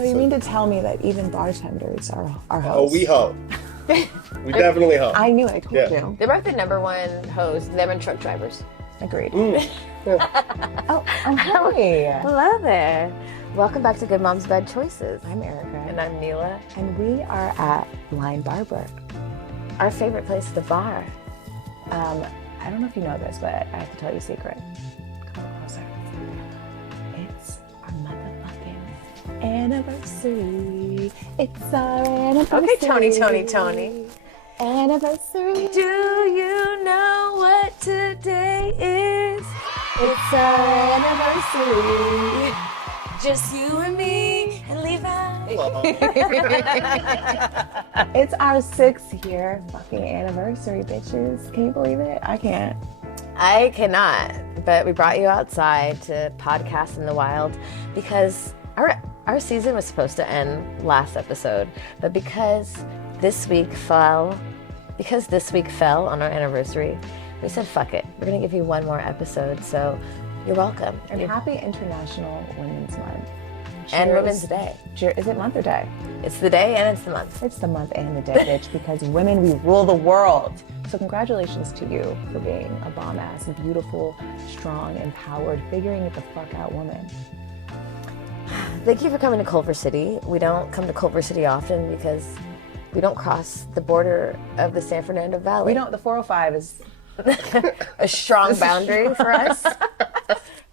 So you mean to tell me that even bartenders are hosts? Oh, we hoe. We definitely hoe. I knew. I told you. They're both the #1 host. Them and truck drivers. Agreed. Oh, hey. Hello there. Welcome back to Good Mom's Bad Choices. I'm Erica. And I'm Milah. And we are at Barber. Our favorite place at the bar. I don't know if you know this, but I have to tell you a secret. Come closer. It's our motherfucking anniversary. It's our anniversary. Okay, Tony. Anniversary. Do you know what today is? It's our anniversary. Just you and me and Levi. It's our 6-year fucking anniversary, bitches. Can you believe it? I can't. I cannot, but we brought you outside to podcast in the wild because our season was supposed to end last episode, but because this week fell on our anniversary, we said fuck it. We're gonna give you one more episode, so you're welcome. And happy International Women's Month. And Cheers. Women's Day. Is it month or day? It's the day and it's the month. It's the month and the day, bitch, because women, we rule the world. So congratulations to you for being a bomb-ass, beautiful, strong, empowered, figuring it the fuck out woman. Thank you for coming to Culver City. We don't come to Culver City often because we don't cross the border of the San Fernando Valley. The 405 is a strong boundary for us.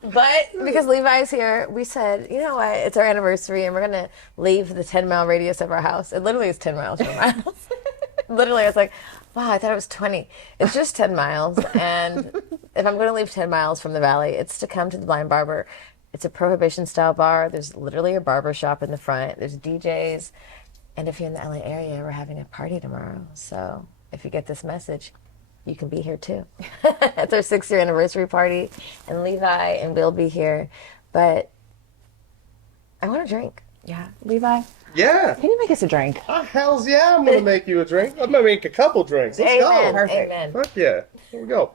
But because Levi's here, we said, you know what, it's our anniversary and we're going to leave the 10-mile radius of our house. It literally is 10 miles from my house. Literally, I was like, wow, I thought it was 20. It's just 10 miles. And if I'm going to leave 10 miles from the valley, it's to come to the Blind Barber. It's a prohibition-style bar. There's literally a barber shop in the front. There's DJs. And if you're in the LA area, we're having a party tomorrow. So if you get this message, you can be here too. It's our 6-year anniversary party, and Levi and Will be here. But I want a drink. Yeah. Levi? Yeah. Can you make us a drink? Hells yeah, I'm going to make you a drink. I'm going to make a couple drinks. Let's Amen. go. Perfect. Amen. Fuck yeah. Here we go.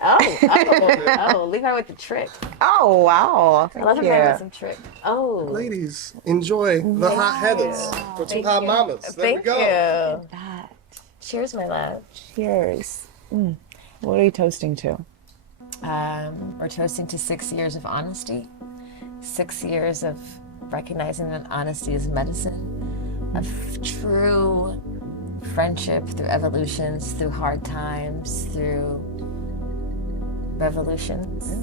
Oh, Levi with the trick. Oh, wow. I love him with some trick. Oh. Ladies, enjoy the hot headers for two hot mamas. There Thank we go. you. That. Cheers, my love. Cheers. What are you toasting to? We're toasting to 6 years of honesty, 6 years of recognizing that honesty is medicine, of true friendship through evolutions, through hard times, through revolutions.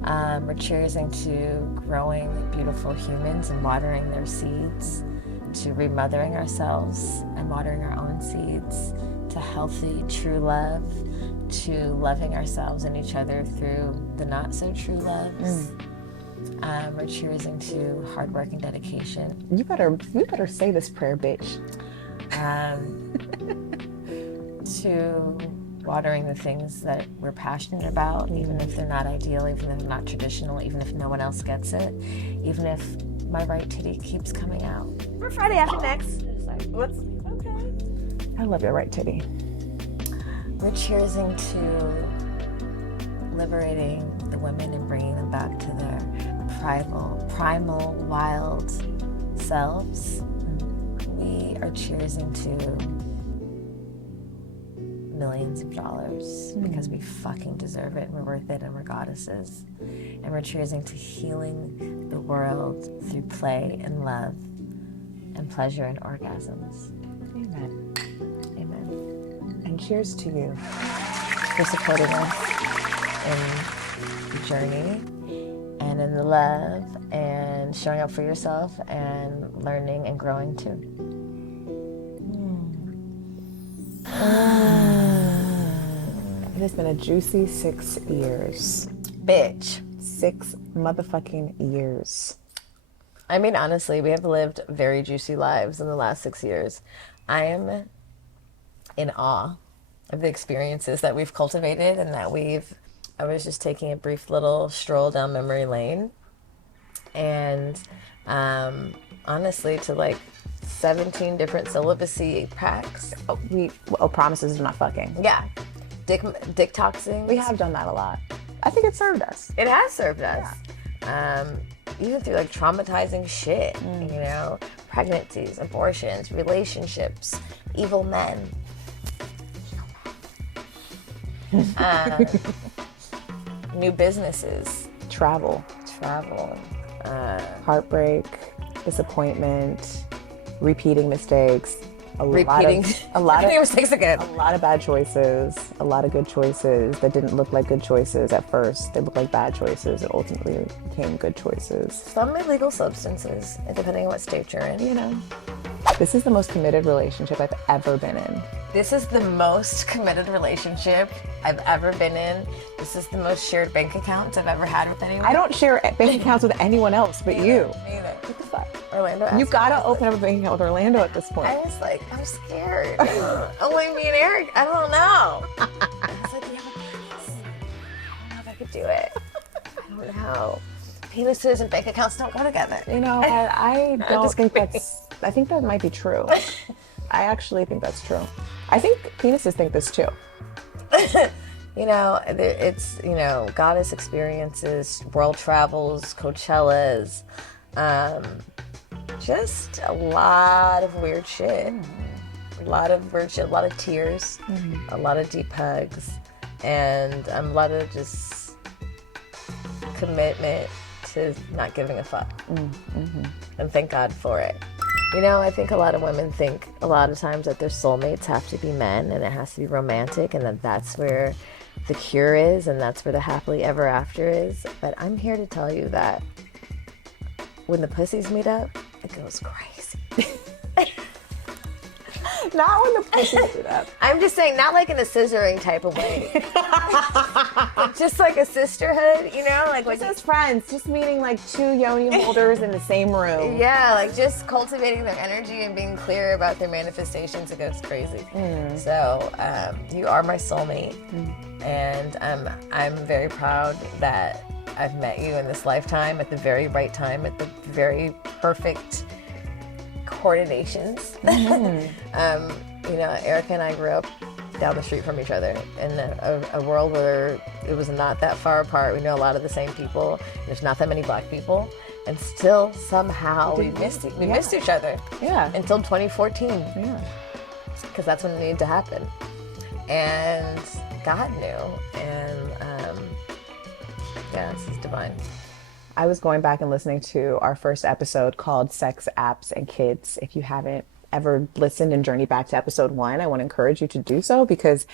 We're cheersing to growing beautiful humans and watering their seeds, to remothering ourselves and watering our own seeds, to healthy, true love, to loving ourselves and each other through the not so true loves. We're cheersing to hard work and dedication. You better say this prayer, bitch. To watering the things that we're passionate about, even if they're not ideal, even if they're not traditional, even if no one else gets it, even if my right titty keeps coming out. We're Friday after next. It's like, what's okay? I love your right titty. We're cheersing to liberating the women and bringing them back to their primal, wild selves. We are cheersing to millions of dollars because we fucking deserve it and we're worth it and we're goddesses. And we're cheersing to healing the world through play and love and pleasure and orgasms. Amen. Amen. And cheers to you. For supporting us in the journey and in the love and showing up for yourself and learning and growing too. It has been a juicy 6 years. Bitch. 6 motherfucking years. I mean, honestly, we have lived very juicy lives in the last 6 years. I am in awe of the experiences that we've cultivated and that I was just taking a brief little stroll down memory lane. And honestly, to like 17 different celibacy pacts. Promises of not fucking. Yeah. Dick toxing. We have done that a lot. I think it served us. It has served us. Yeah. even through like traumatizing shit, you know, pregnancies, abortions, relationships, evil men. New businesses, Travel, heartbreak, disappointment, repeating mistakes, a lot of mistakes again. a lot of bad choices, a lot of good choices that didn't look like good choices at first. They looked like bad choices that ultimately became good choices. Some illegal substances, depending on what state you're in. You know, this is the most committed relationship I've ever been in. This is the most committed relationship I've ever been in. This is the most shared bank accounts I've ever had with anyone. I don't share bank accounts with anyone else but you. Neither. What the fuck? Orlando. You gotta open up a bank account with Orlando at this point. I was like, I'm scared. Only me and Eric. I don't know. I was like, yeah, I don't know if I could do it. I don't know. Penises and bank accounts don't go together. You know, I don't think I think that might be true. I actually think that's true. I think penises think this too. You know, it's, you know, goddess experiences, world travels, Coachellas, just a lot of weird shit. A lot of weird shit, a lot of tears, a lot of deep hugs, and a lot of just commitment to not giving a fuck. And thank God for it. You know, I think a lot of women think a lot of times that their soulmates have to be men and it has to be romantic and that that's where the cure is and that's where the happily ever after is. But I'm here to tell you that when the pussies meet up, it goes crazy. Not when the pussies do that. I'm just saying, not like in a scissoring type of way. Just like a sisterhood, you know? Like Just as friends, just meeting like two yoni holders in the same room. Yeah, like just cultivating their energy and being clear about their manifestations, it goes crazy. So you are my soulmate, and I'm very proud that I've met you in this lifetime at the very right time, at the very perfect coordinations. You know, Erica and I grew up down the street from each other in a world where it was not that far apart. We know a lot of the same people. There's not that many black people, and still somehow we missed each other. Yeah. Until 2014. Yeah. Because that's when it needed to happen, and God knew, and yeah, this is divine. I was going back and listening to our first episode called Sex, Apps, and Kids. If you haven't ever listened and journeyed back to episode 1, I want to encourage you to do so, because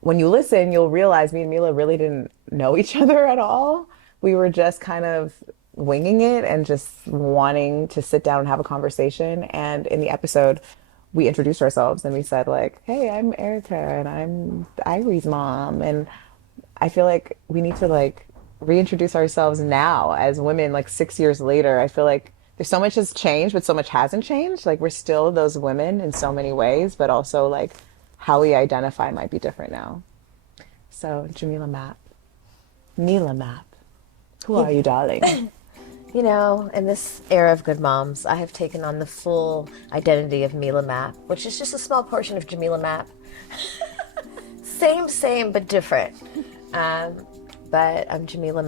when you listen, you'll realize me and Milah really didn't know each other at all. We were just kind of winging it and just wanting to sit down and have a conversation. And in the episode, we introduced ourselves and we said like, hey, I'm Erica and I'm Irie's mom. And I feel like we need to like reintroduce ourselves now as women, like 6 years later. I feel like there's so much has changed, but so much hasn't changed. Like we're still those women in so many ways, but also like how we identify might be different now. So Jamilah Mapp, Milah Mapp, who are you, darling? You know, in this era of good moms, I have taken on the full identity of Milah Mapp, which is just a small portion of Jamilah Mapp. Same, but different. But I'm Milah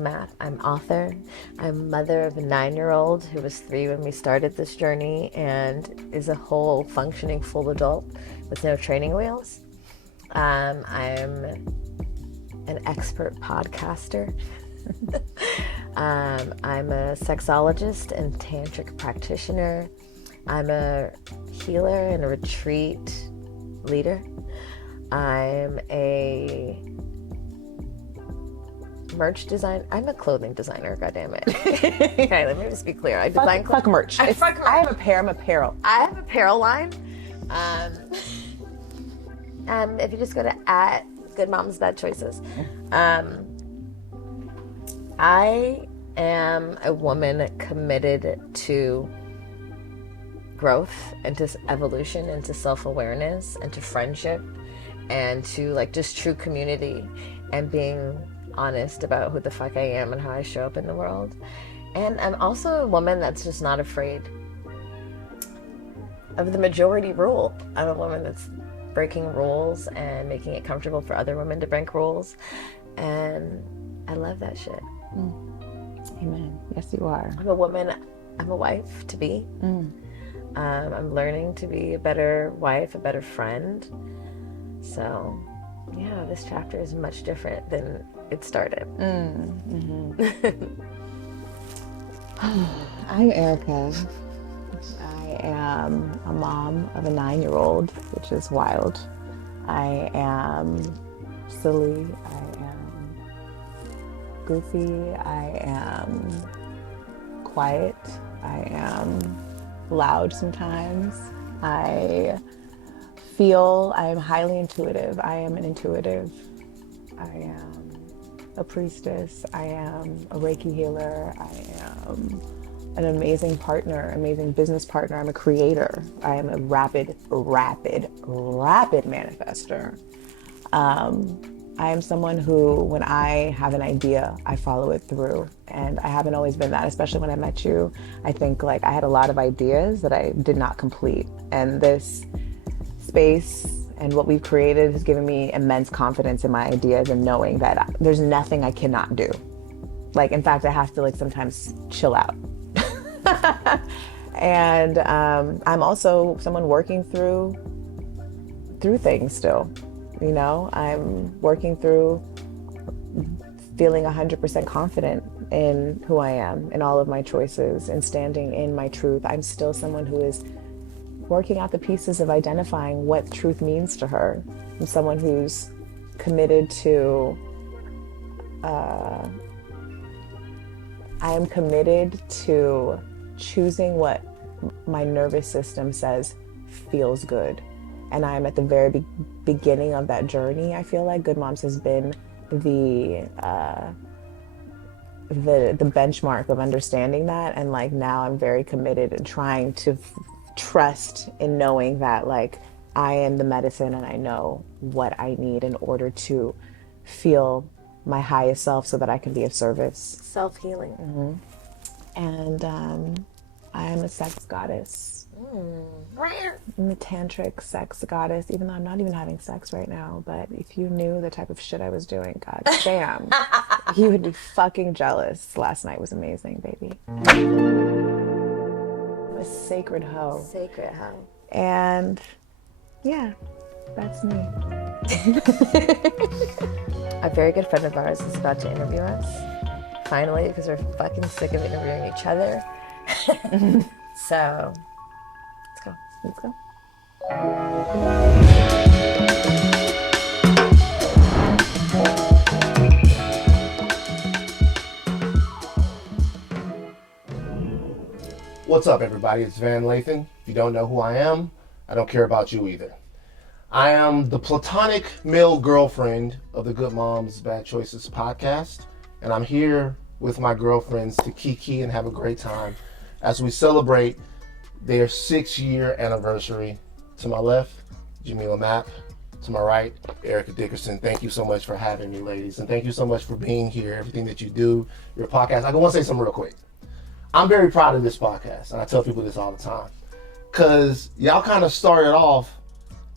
Mapp. I'm author. I'm mother of a 9-year-old who was 3 when we started this journey and is a whole functioning full adult with no training wheels. I'm an expert podcaster. I'm a sexologist and tantric practitioner. I'm a healer and a retreat leader. I'm a merch design. I'm a clothing designer, goddammit. Okay, let me just be clear. I design fuck merch. I have I'm apparel. I have apparel line. If you just go to @GoodMomsBadChoices. I am a woman committed to growth and to evolution and to self-awareness and to friendship and to like just true community and being honest about who the fuck I am and how I show up in the world. And I'm also a woman that's just not afraid of the majority rule. I'm a woman that's breaking rules and making it comfortable for other women to break rules. And I love that shit. Amen. Yes, you are. I'm a woman. I'm a wife to be. I'm learning to be a better wife, a better friend. So, yeah, this chapter is much different than it started. I'm Erica. I am a mom of a 9-year-old, which is wild. I am silly. I am goofy. I am quiet. I am loud sometimes. I am highly intuitive. I am an intuitive. I am a priestess. I am a Reiki healer. I am an amazing partner, amazing business partner. I'm a creator. I am a rapid manifester. I am someone who, when I have an idea, I follow it through. And I haven't always been that, especially when I met you. I think like I had a lot of ideas that I did not complete. And this space and what we've created has given me immense confidence in my ideas and knowing that there's nothing I cannot do. Like, in fact, I have to like sometimes chill out. And I'm also someone working through things still. You know, I'm working through feeling 100% confident in who I am, in all of my choices, and standing in my truth. I'm still someone who is working out the pieces of identifying what truth means to her. I'm someone who's committed to, I am committed to choosing what my nervous system says feels good. And I'm at the very beginning of that journey. I feel like Good Moms has been the benchmark of understanding that. And like now I'm very committed in trying to trust in knowing that like I am the medicine and I know what I need in order to feel my highest self so that I can be of service. Self-healing. And I am a sex goddess. I'm a tantric sex goddess, even though I'm not even having sex right now. But if you knew the type of shit I was doing, god damn, you would be fucking jealous. Last night was amazing, baby. A sacred hoe. Sacred hoe. And yeah, that's me. A very good friend of ours is about to interview us. Finally, because we're fucking sick of interviewing each other. So, let's go. Let's go. What's up, everybody? It's Van Lathan. If you don't know who I am, I don't care about you either. I am the platonic male girlfriend of the Good Moms, Bad Choices podcast, and I'm here with my girlfriends to kiki and have a great time as we celebrate their 6-year anniversary. To my left, Jamilah Mapp. To my right, Erica Dickerson. Thank you so much for having me, ladies, and thank you so much for being here, everything that you do, your podcast. I want to say something real quick. I'm very proud of this podcast, and I tell people this all the time, because y'all kind of started off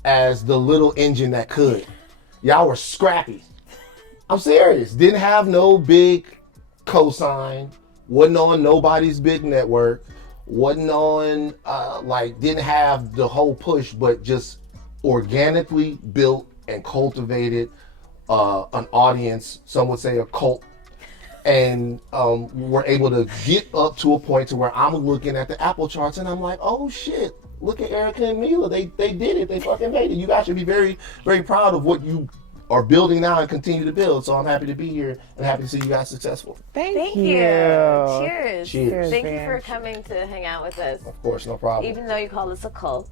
as the little engine that could. Y'all were scrappy. I'm serious. Didn't have no big cosign, wasn't on nobody's big network, wasn't on, didn't have the whole push, but just organically built and cultivated an audience, some would say a cult, and we're able to get up to a point to where I'm looking at the Apple charts and I'm like, oh shit, look at Erica and Milah. They did it. They fucking made it. You guys should be very, very proud of what you are building now and continue to build. So I'm happy to be here and happy to see you guys successful. Thank you. Cheers. Cheers. Thank you for coming to hang out with us. Of course, no problem. Even though you call us a cult.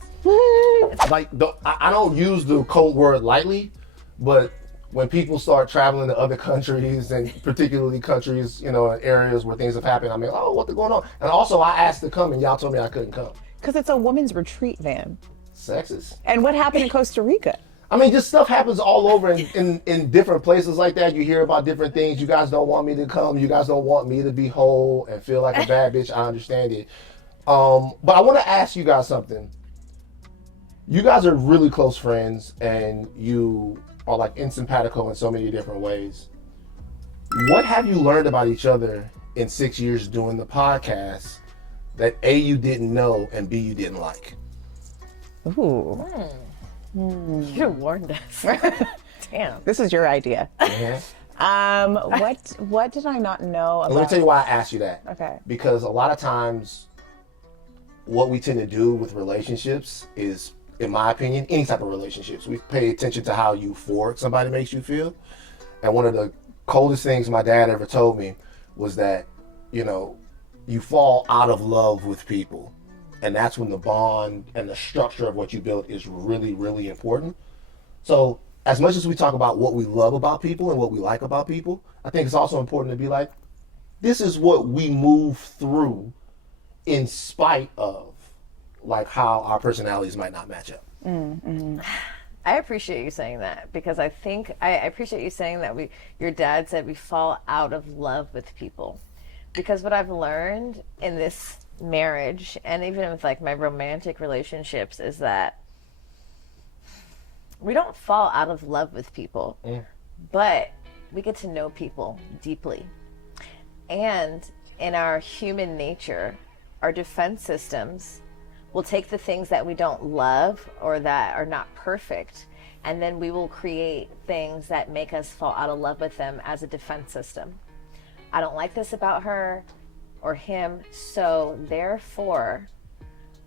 Like, I don't use the cult word lightly, but when people start traveling to other countries, and particularly countries, in areas where things have happened, I'm like, oh, what's going on? And also, I asked to come, and y'all told me I couldn't come. Because it's a woman's retreat, Van. Sexist. And what happened in Costa Rica? I mean, just stuff happens all over in different places like that. You hear about different things. You guys don't want me to come. You guys don't want me to be whole and feel like a bad bitch. I understand it. But I want to ask you guys something. You guys are really close friends, and you are like insimpatico in so many different ways. What have you learned about each other in 6 years doing the podcast that A, you didn't know, and B, you didn't like? Ooh. You warned us. Damn. This is your idea. What did I not know about? Let me tell you why I asked you that. Okay. Because a lot of times, what we tend to do with relationships is, in my opinion, any type of relationships, we pay attention to how euphoric somebody makes you feel. And one of the coldest things my dad ever told me was that, you know, you fall out of love with people. And that's when the bond and the structure of what you build is really, really important. So as much as we talk about what we love about people and what we like about people, I think it's also important to be like, this is what we move through in spite of like how our personalities might not match up. I appreciate you saying that, because I appreciate you saying that your dad said we fall out of love with people. Because what I've learned in this marriage, and even with like my romantic relationships, is that we don't fall out of love with people, but we get to know people deeply. And in our human nature, our defense systems will take the things that we don't love or that are not perfect, and then we will create things that make us fall out of love with them as a defense system. I don't like this about her or him, so therefore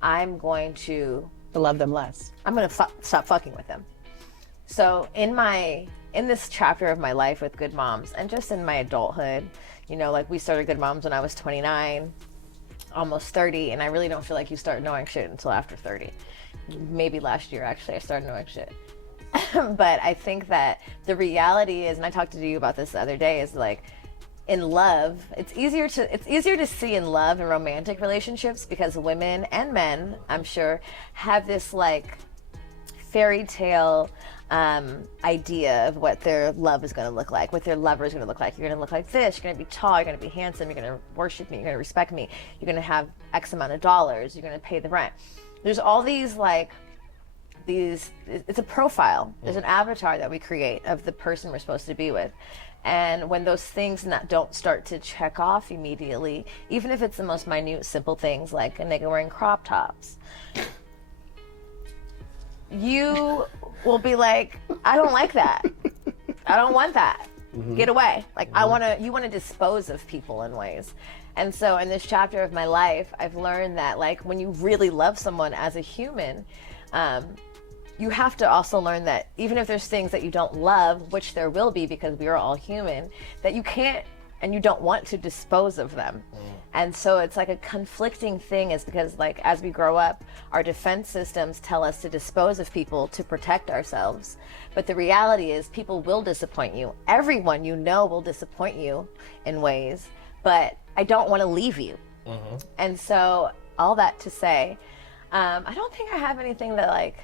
I'm going to love them less. I'm going to stop fucking with them. So in this chapter of my life with Good Moms, and just in my adulthood, you know, like we started Good Moms when I was 29, almost 30, and I really don't feel like you start knowing shit until after 30. Maybe last year, actually, I started knowing shit. But I think that the reality is, and I talked to you about this the other day, is like, in love, it's easier to see in love and romantic relationships, because women and men, I'm sure, have this like fairy tale idea of what their love is going to look like, what their lover is going to look like. You're going to look like this, you're going to be tall, you're going to be handsome, you're going to worship me, you're going to respect me, you're going to have X amount of dollars, you're going to pay the rent. There's all these it's a profile. There's an avatar that we create of the person we're supposed to be with. And when those things don't start to check off immediately, even if it's the most minute, simple things like a nigga wearing crop tops, you will be like, I don't like that. I don't want that. Get away. Like, you want to dispose of people in ways. And so in this chapter of my life, I've learned that like when you really love someone as a human, you have to also learn that even if there's things that you don't love, which there will be because we are all human, that you can't and you don't want to dispose of them. And so it's like a conflicting thing, is because like as we grow up, our defense systems tell us to dispose of people to protect ourselves. But the reality is people will disappoint you. Everyone you know will disappoint you in ways, but I don't want to leave you. And so all that to say, I don't think I have anything that like,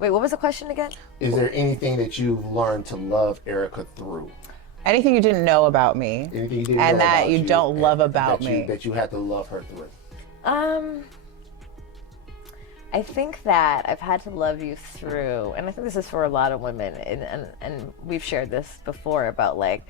wait, what was the question again? Is there anything that you've learned to love Erica through? Anything you didn't know about me, Anything you didn't and know that about you don't love about me, that you had to love her through? I think that I've had to love you through, and I think this is for a lot of women, and we've shared this before about like,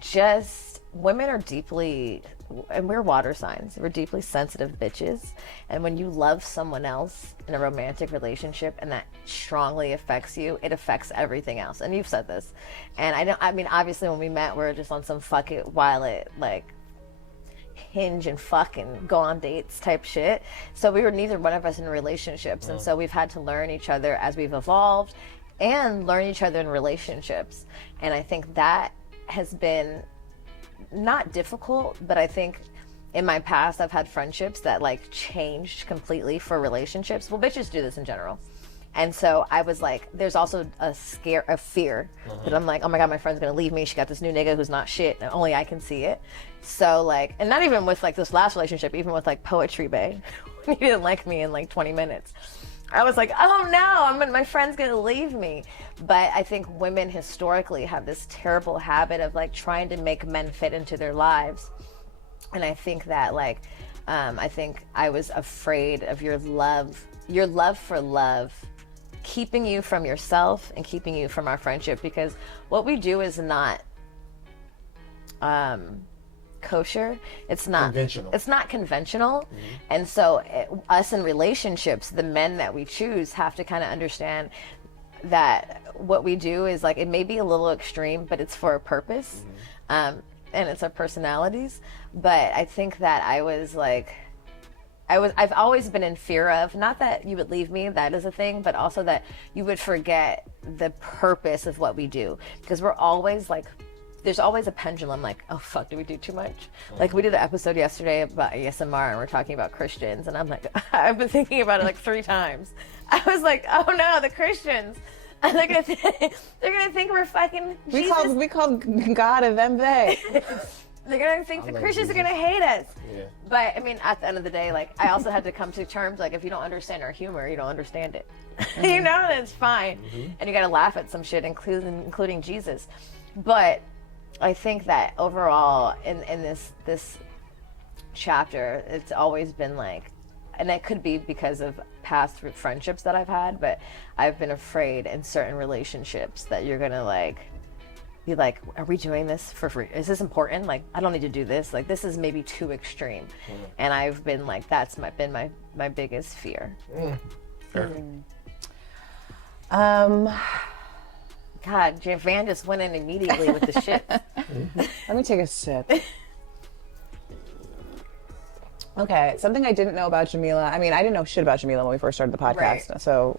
just women are deeply, and we're water signs, we're deeply sensitive bitches. And when you love someone else in a romantic relationship and that strongly affects you, it affects everything else. And you've said this. And I mean, obviously when we met, we were just on some fuck it while it like hinge and fuck and go on dates type shit. So we were neither one of us in relationships. And so we've had to learn each other as we've evolved and learn each other in relationships. And I think that has been not difficult, but I think in my past I've had friendships that like changed completely for relationships. Well, bitches do this in general. And so I was like, there's also a fear that I'm like, oh my God, my friend's gonna leave me. She got this new nigga who's not shit, and only I can see it. So like, and not even with like this last relationship, even with like Poetry Bay, he didn't like me in like 20 minutes. I was like, oh no, my friend's gonna leave me. But I think women historically have this terrible habit of like trying to make men fit into their lives. And I think that like, I think I was afraid of your love for love, keeping you from yourself and keeping you from our friendship, because what we do is not kosher. It's not conventional. It's not conventional. And so us in relationships, the men that we choose have to kind of understand that what we do is like, it may be a little extreme, but it's for a purpose. And it's our personalities. But I think that I've always been in fear of, not that you would leave me, that is a thing, but also that you would forget the purpose of what we do. Because we're always like, there's always a pendulum, like, oh fuck, did we do too much? Like, we did an episode yesterday about ASMR and we're talking about Christians, and I'm like, I've been thinking about it like 3 times. I was like, oh no, the Christians. And they're gonna think we're fucking Jesus. We call God a them they. They're gonna think the Christians are gonna hate us. Yeah. But I mean, at the end of the day, like, I also had to come to terms, like, if you don't understand our humor, you don't understand it. You know, that's fine. And you gotta laugh at some shit, including Jesus. But I think that overall in this chapter, it's always been like, and it could be because of past friendships that I've had, but I've been afraid in certain relationships that you're gonna like be like, are we doing this for free? Is this important? Like, I don't need to do this. Like, this is maybe too extreme. And I've been like, that's been my biggest fear. God, Van just went in immediately with the shit. Let me take a sip. Okay, something I didn't know about Jamilah. I mean, I didn't know shit about Jamilah when we first started the podcast. Right. So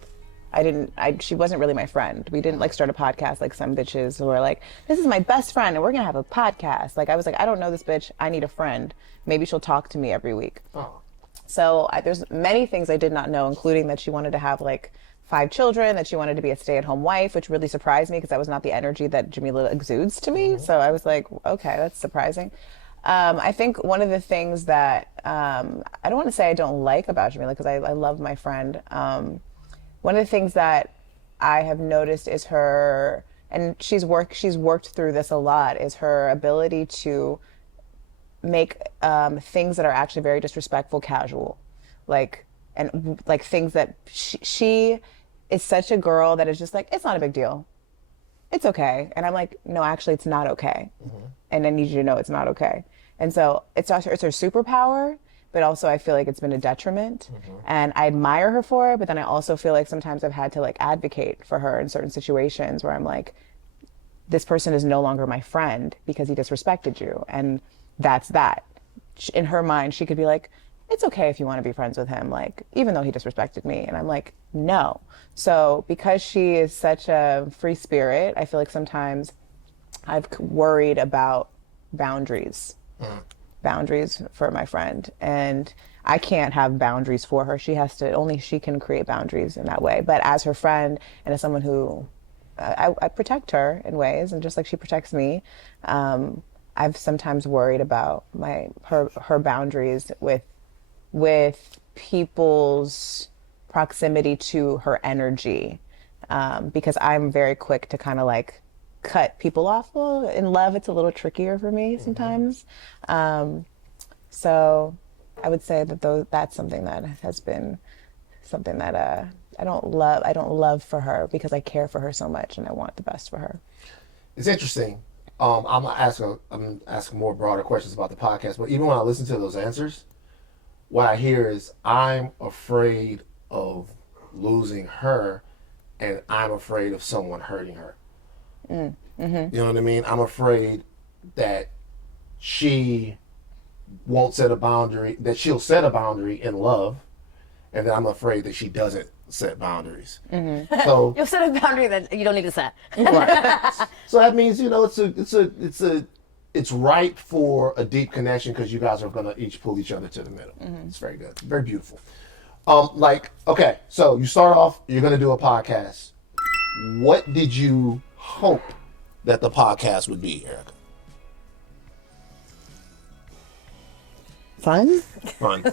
she wasn't really my friend. We didn't like start a podcast like some bitches who are like, this is my best friend and we're gonna have a podcast. Like, I was like, I don't know this bitch. I need a friend. Maybe she'll talk to me every week. So there's many things I did not know, including that she wanted to have like 5 children, that she wanted to be a stay-at-home wife, which really surprised me because that was not the energy that Jamilah exudes to me. So I was like, okay, that's surprising. I think one of the things that I don't want to say I don't like about Jamilah, because I love my friend. One of the things that I have noticed is her, and she's worked through this a lot, is her ability to make things that are actually very disrespectful casual, like things that she is such a girl that is just like, it's not a big deal, it's okay. And I'm like, no, actually it's not okay. And I need you to know it's not okay. And so it's her superpower, but also I feel like it's been a detriment. And I admire her for it, but then I also feel like sometimes I've had to like advocate for her in certain situations where I'm like, this person is no longer my friend because he disrespected you. And that's that. In her mind, she could be like, it's okay if you want to be friends with him, like, even though he disrespected me. And I'm like, no. So because she is such a free spirit, I feel like sometimes I've worried about boundaries for my friend. And I can't have boundaries for her. Only she can create boundaries in that way. But as her friend and as someone who I protect her in ways, and just like she protects me, I've sometimes worried about her boundaries with people's proximity to her energy, because I'm very quick to kind of like cut people off. Well, in love, it's a little trickier for me sometimes. So I would say that that's something that has been something that I don't love for her, because I care for her so much and I want the best for her. It's interesting. I'm gonna ask more broader questions about the podcast, but even when I listen to those answers, what I hear is, I'm afraid of losing her, and I'm afraid of someone hurting her. You know what I mean? I'm afraid that she won't set a boundary, that she'll set a boundary in love, and then I'm afraid that she doesn't set boundaries. So You'll set a boundary that you don't need to set. right. So that means, you know, it's ripe for a deep connection, because you guys are gonna each pull each other to the middle. It's very good, very beautiful. Okay, so you start off, you're gonna do a podcast. What did you hope that the podcast would be, Erica? Fun? Fun.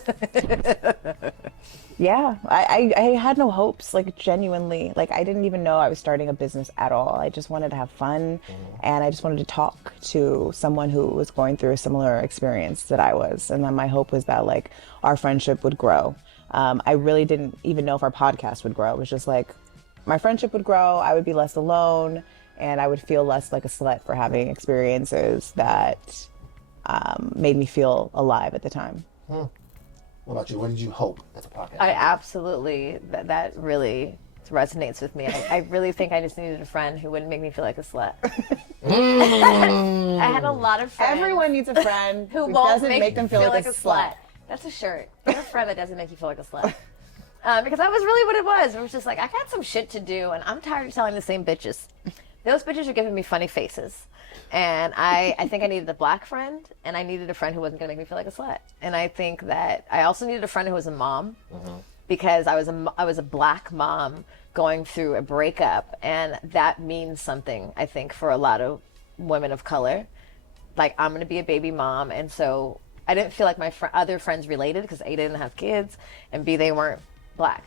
Yeah, I had no hopes, like, genuinely. Like, I didn't even know I was starting a business at all. I just wanted to have fun, and I just wanted to talk to someone who was going through a similar experience that I was. And then my hope was that, like, our friendship would grow. I really didn't even know if our podcast would grow. It was just like, my friendship would grow, I would be less alone, and I would feel less like a slut for having experiences that made me feel alive at the time. What about you? What did you hope at the podcast? I absolutely, that really resonates with me. I really think I just needed a friend who wouldn't make me feel like a slut. I had a lot of friends. Everyone needs a friend who doesn't make them feel like a slut. That's a shirt. You have a friend that doesn't make you feel like a slut. Because that was really what it was. It was just like, I got some shit to do, and I'm tired of telling the same bitches. Those bitches are giving me funny faces. And I think I needed a black friend, and I needed a friend who wasn't going to make me feel like a slut. And I think that I also needed a friend who was a mom, because I was a black mom going through a breakup, and that means something, I think, for a lot of women of color. Like, I'm going to be a baby mom, and so I didn't feel like my other friends related, because A, didn't have kids, and B, they weren't black.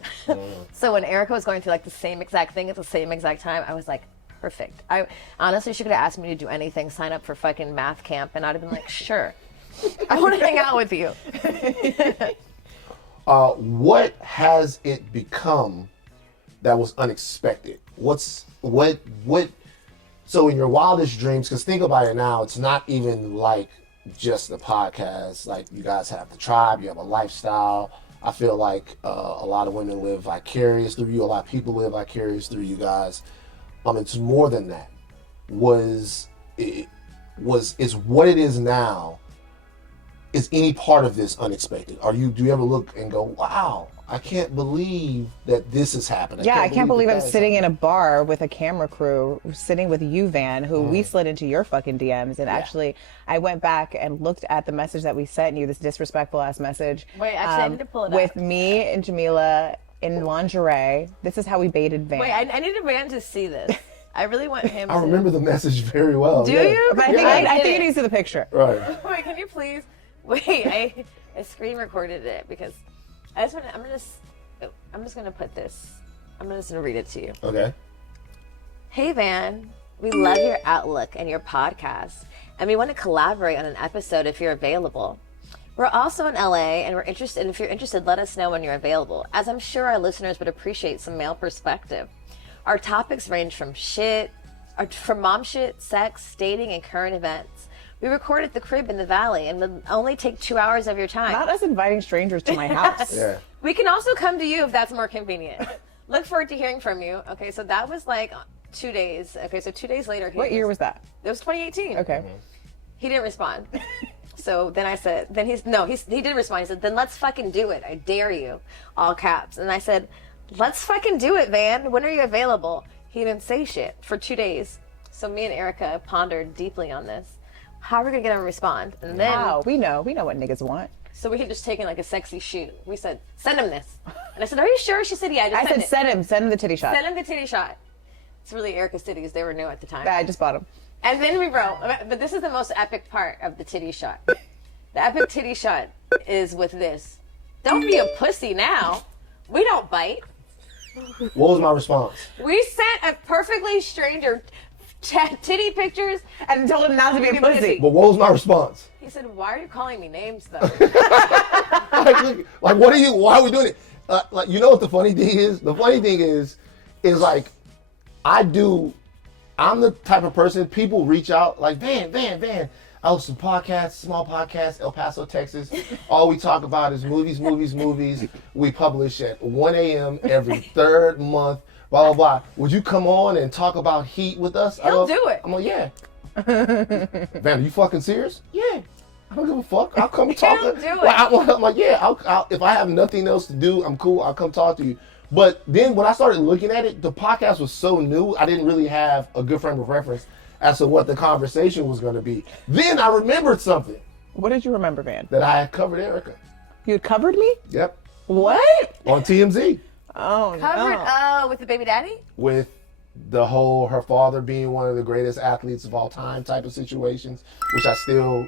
So when Erica was going through like the same exact thing at the same exact time, I was like, perfect. I honestly, she could have asked me to do anything, sign up for fucking math camp, and I'd have been like, sure. I want to hang out with you. What has it become that was unexpected? What? So in your wildest dreams, because think about it now, it's not even like just the podcast. Like, you guys have the tribe, you have a lifestyle. I feel like a lot of women live vicarious through you. A lot of people live vicarious through you guys. It's more than that. Is what it is now? Is any part of this unexpected? Do you ever look and go, wow, I can't believe that this is happening? I can't believe I'm sitting in a bar with a camera crew, sitting with you, Van, who we slid into your fucking DMs. And actually, I went back and looked at the message that we sent you, this disrespectful ass message. Wait, actually, I need to pull it up. With me and Jamilah in lingerie. This is how we baited Van. Wait, I need Van to see this. I really want him to. I remember the message very well. Do you? But I think it needs to the picture. Right. Wait, can you please? Wait, I screen recorded it because I'm just gonna put this. I'm just gonna read it to you. Okay. Hey Van, we love your outlook and your podcast, and we want to collaborate on an episode if you're available. We're also in LA, and we're interested. If you're interested, let us know when you're available, as I'm sure our listeners would appreciate some male perspective. Our topics range from mom shit, sex, dating, and current events. We record at the crib in the valley and would only take 2 hours of your time. Not us inviting strangers to my house. Yeah. We can also come to you if that's more convenient. Look forward to hearing from you. Okay, so that was like 2 days. Okay, so 2 days later. What year was that? It was 2018. Okay. He didn't respond. So then I said, he did respond. He said, then let's fucking do it. I dare you. All caps. And I said, let's fucking do it, Van. When are you available? He didn't say shit for 2 days. So me and Erica pondered deeply on this. How are we gonna get him to respond? And then we know what niggas want. So we had just taken like a sexy shoot. We said, send him this. And I said, are you sure? She said, yeah, Send him the titty shot. Send him the titty shot. It's really Erica's titties. They were new at the time. I just bought them. And then we wrote, but this is the most epic part of the titty shot. The epic titty shot is with this. Don't be a pussy now. We don't bite. What was my response? We sent a perfectly stranger titty pictures and told him not to be a pussy. But what was my response? He said, why are you calling me names though? like why are we doing it? Like, you know what the funny thing is? The funny thing is like, I'm the type of person, people reach out like, Van. I listen to podcasts, small podcasts, El Paso, Texas. All we talk about is movies. We publish at 1 a.m. every third month, blah, blah, blah. Would you come on and talk about Heat with us? He'll do it. I'm like, yeah. Van, are you fucking serious? Yeah. I don't give a fuck. I'll come talk. He'll do it. I'm like, yeah, I'll, if I have nothing else to do, I'm cool. I'll come talk to you. But then when I started looking at it, the podcast was so new, I didn't really have a good frame of reference as to what the conversation was going to be. Then I remembered something. What did you remember, Van? That I had covered Erica. You had covered me? Yep. What? On TMZ. Oh, Covered, no. with the baby daddy? With the whole, her father being one of the greatest athletes of all time type of situations, which I still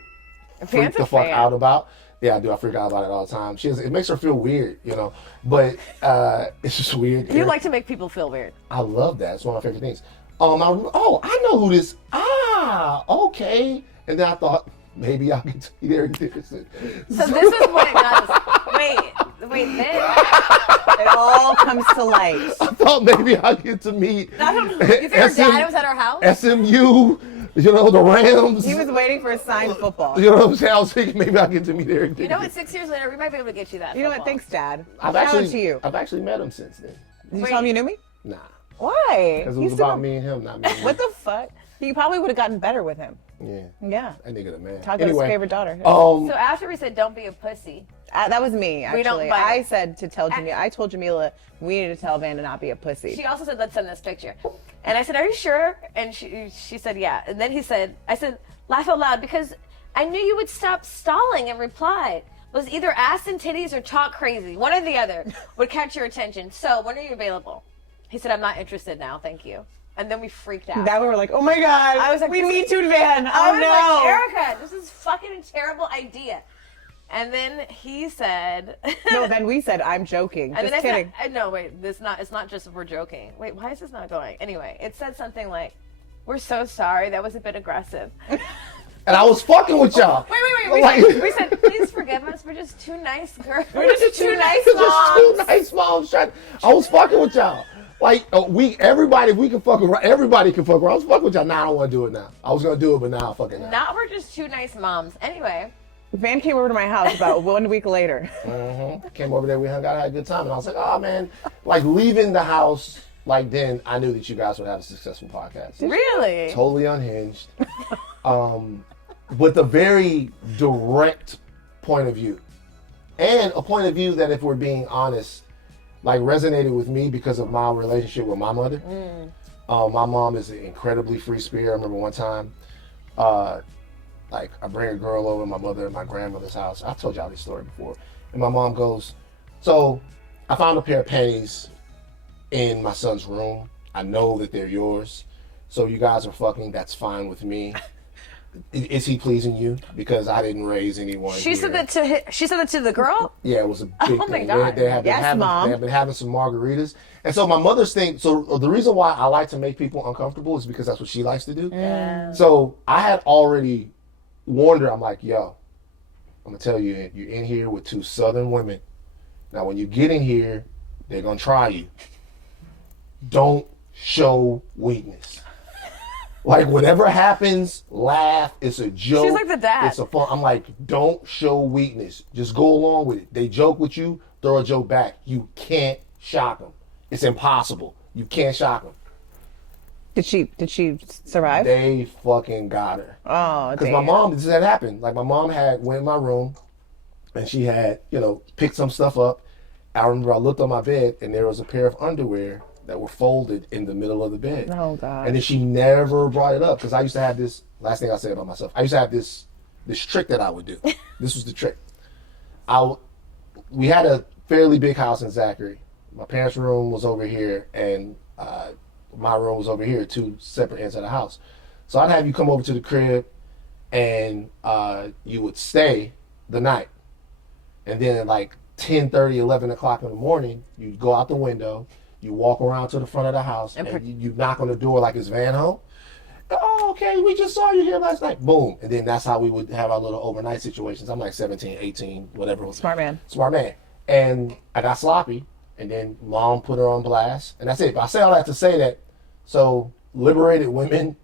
freak the fuck out about. Yeah, I do. I freak out about it all the time. It makes her feel weird, you know. But it's just weird. You like to make people feel weird. I love that. It's one of my favorite things. I know who this. Okay. And then I thought maybe I'll get to meet Eric Dickerson. So this is what it got us. Wait, then. It all comes to light. I thought maybe I'll get to meet. You think her dad was at our house? SMU You know, the Rams. He was waiting for a signed football. You know what I'm saying? I was thinking maybe I'll get to meet Eric Dickerson. You know what? 6 years later, we might be able to get you that. You know what? football. Thanks, Dad. I've Shout out to you. actually met him since then. Did you tell him you knew me? Nah. Why? Because it He's was about me and him, not me and you. What the fuck? You probably would have gotten better with him. Yeah. Yeah. That nigga the man. Talk about his favorite daughter. So after we said, don't be a pussy. That was me, We don't actually. bite. I said to tell Jamilah, I told Jamilah we needed to tell Van to not be a pussy. She also said, let's send this picture. And I said, are you sure? And she said, yeah. And then I said, laugh out loud because I knew you would stop stalling and reply. Was either ass and titties or talk crazy. One or the other would catch your attention. So when are you available? He said, I'm not interested now. Thank you. And then we freaked out. That we were like, oh my God. I was like, we this Me is- Too Van. I Oh was no. like, Erica, this is fucking a terrible idea. And then he said, No, then we said, I'm joking. and Just then kidding. I said, no, wait, it's not just we're joking. Wait, why is this not going? Anyway, it said something like, we're so sorry, that was a bit aggressive. And I was fucking with y'all. Wait. We said, please forgive us. We're just two nice girls. We're just two nice Just moms. two nice moms. I was fucking with y'all. Like, everybody can fuck around. Everybody can fuck around. I was fucking with y'all. Now I don't want to do it now. I was going to do it, but now I'm fucking now. Now we're just two nice moms. Anyway. Van came over to my house about 1 week later. Came over there, we hung out, had a good time. And I was like, oh, man. Like, leaving the house, like, then I knew that you guys would have a successful podcast. Really? Totally unhinged. With a very direct point of view. And a point of view that, if we're being honest, like resonated with me because of my relationship with my mother. My mom is an incredibly free spirit. I remember one time, like I bring a girl over, my mother and my grandmother's house. I've told y'all this story before. And my mom goes, so I found a pair of panties in my son's room. I know that they're yours. So you guys are fucking, that's fine with me. Is he pleasing you? Because I didn't raise anyone. She said that to the girl? Yeah, it was a big Oh my thing. God. They have Yes, Mom. They have been having some margaritas. And so my mother's thing, so the reason why I like to make people uncomfortable is because that's what she likes to do. So I had already warned her, I'm like, yo, I'm going to tell you, you're in here with two Southern women. Now, when you get in here, they're going to try you. Don't show weakness. Like, whatever happens, laugh. It's a joke. She's like the dad. It's a fun. I'm like, don't show weakness. Just go along with it. They joke with you, throw a joke back. You can't shock them. It's impossible. You can't shock them. Did she survive? They fucking got her. Oh, Because damn. my mom, this had happened. Like, my mom went in my room, and she had, picked some stuff up. I remember I looked on my bed, and there was a pair of underwear that were folded in the middle of the bed. Oh, God. And then she never brought it up, because I used to have this, last thing I'll say about myself, I used to have this trick that I would do. This was the trick. We had a fairly big house in Zachary. My parents' room was over here, and my room was over here, two separate ends of the house. So I'd have you come over to the crib, and you would stay the night. And then at like 10:30, 11 o'clock in the morning, you'd go out the window, you walk around to the front of the house, and you knock on the door like it's Van home. Oh, okay, we just saw you here last night. Boom. And then that's how we would have our little overnight situations. I'm like 17, 18, whatever. Smart man. Smart man. And I got sloppy, and then mom put her on blast. And that's it. But I say all that to say that, so liberated women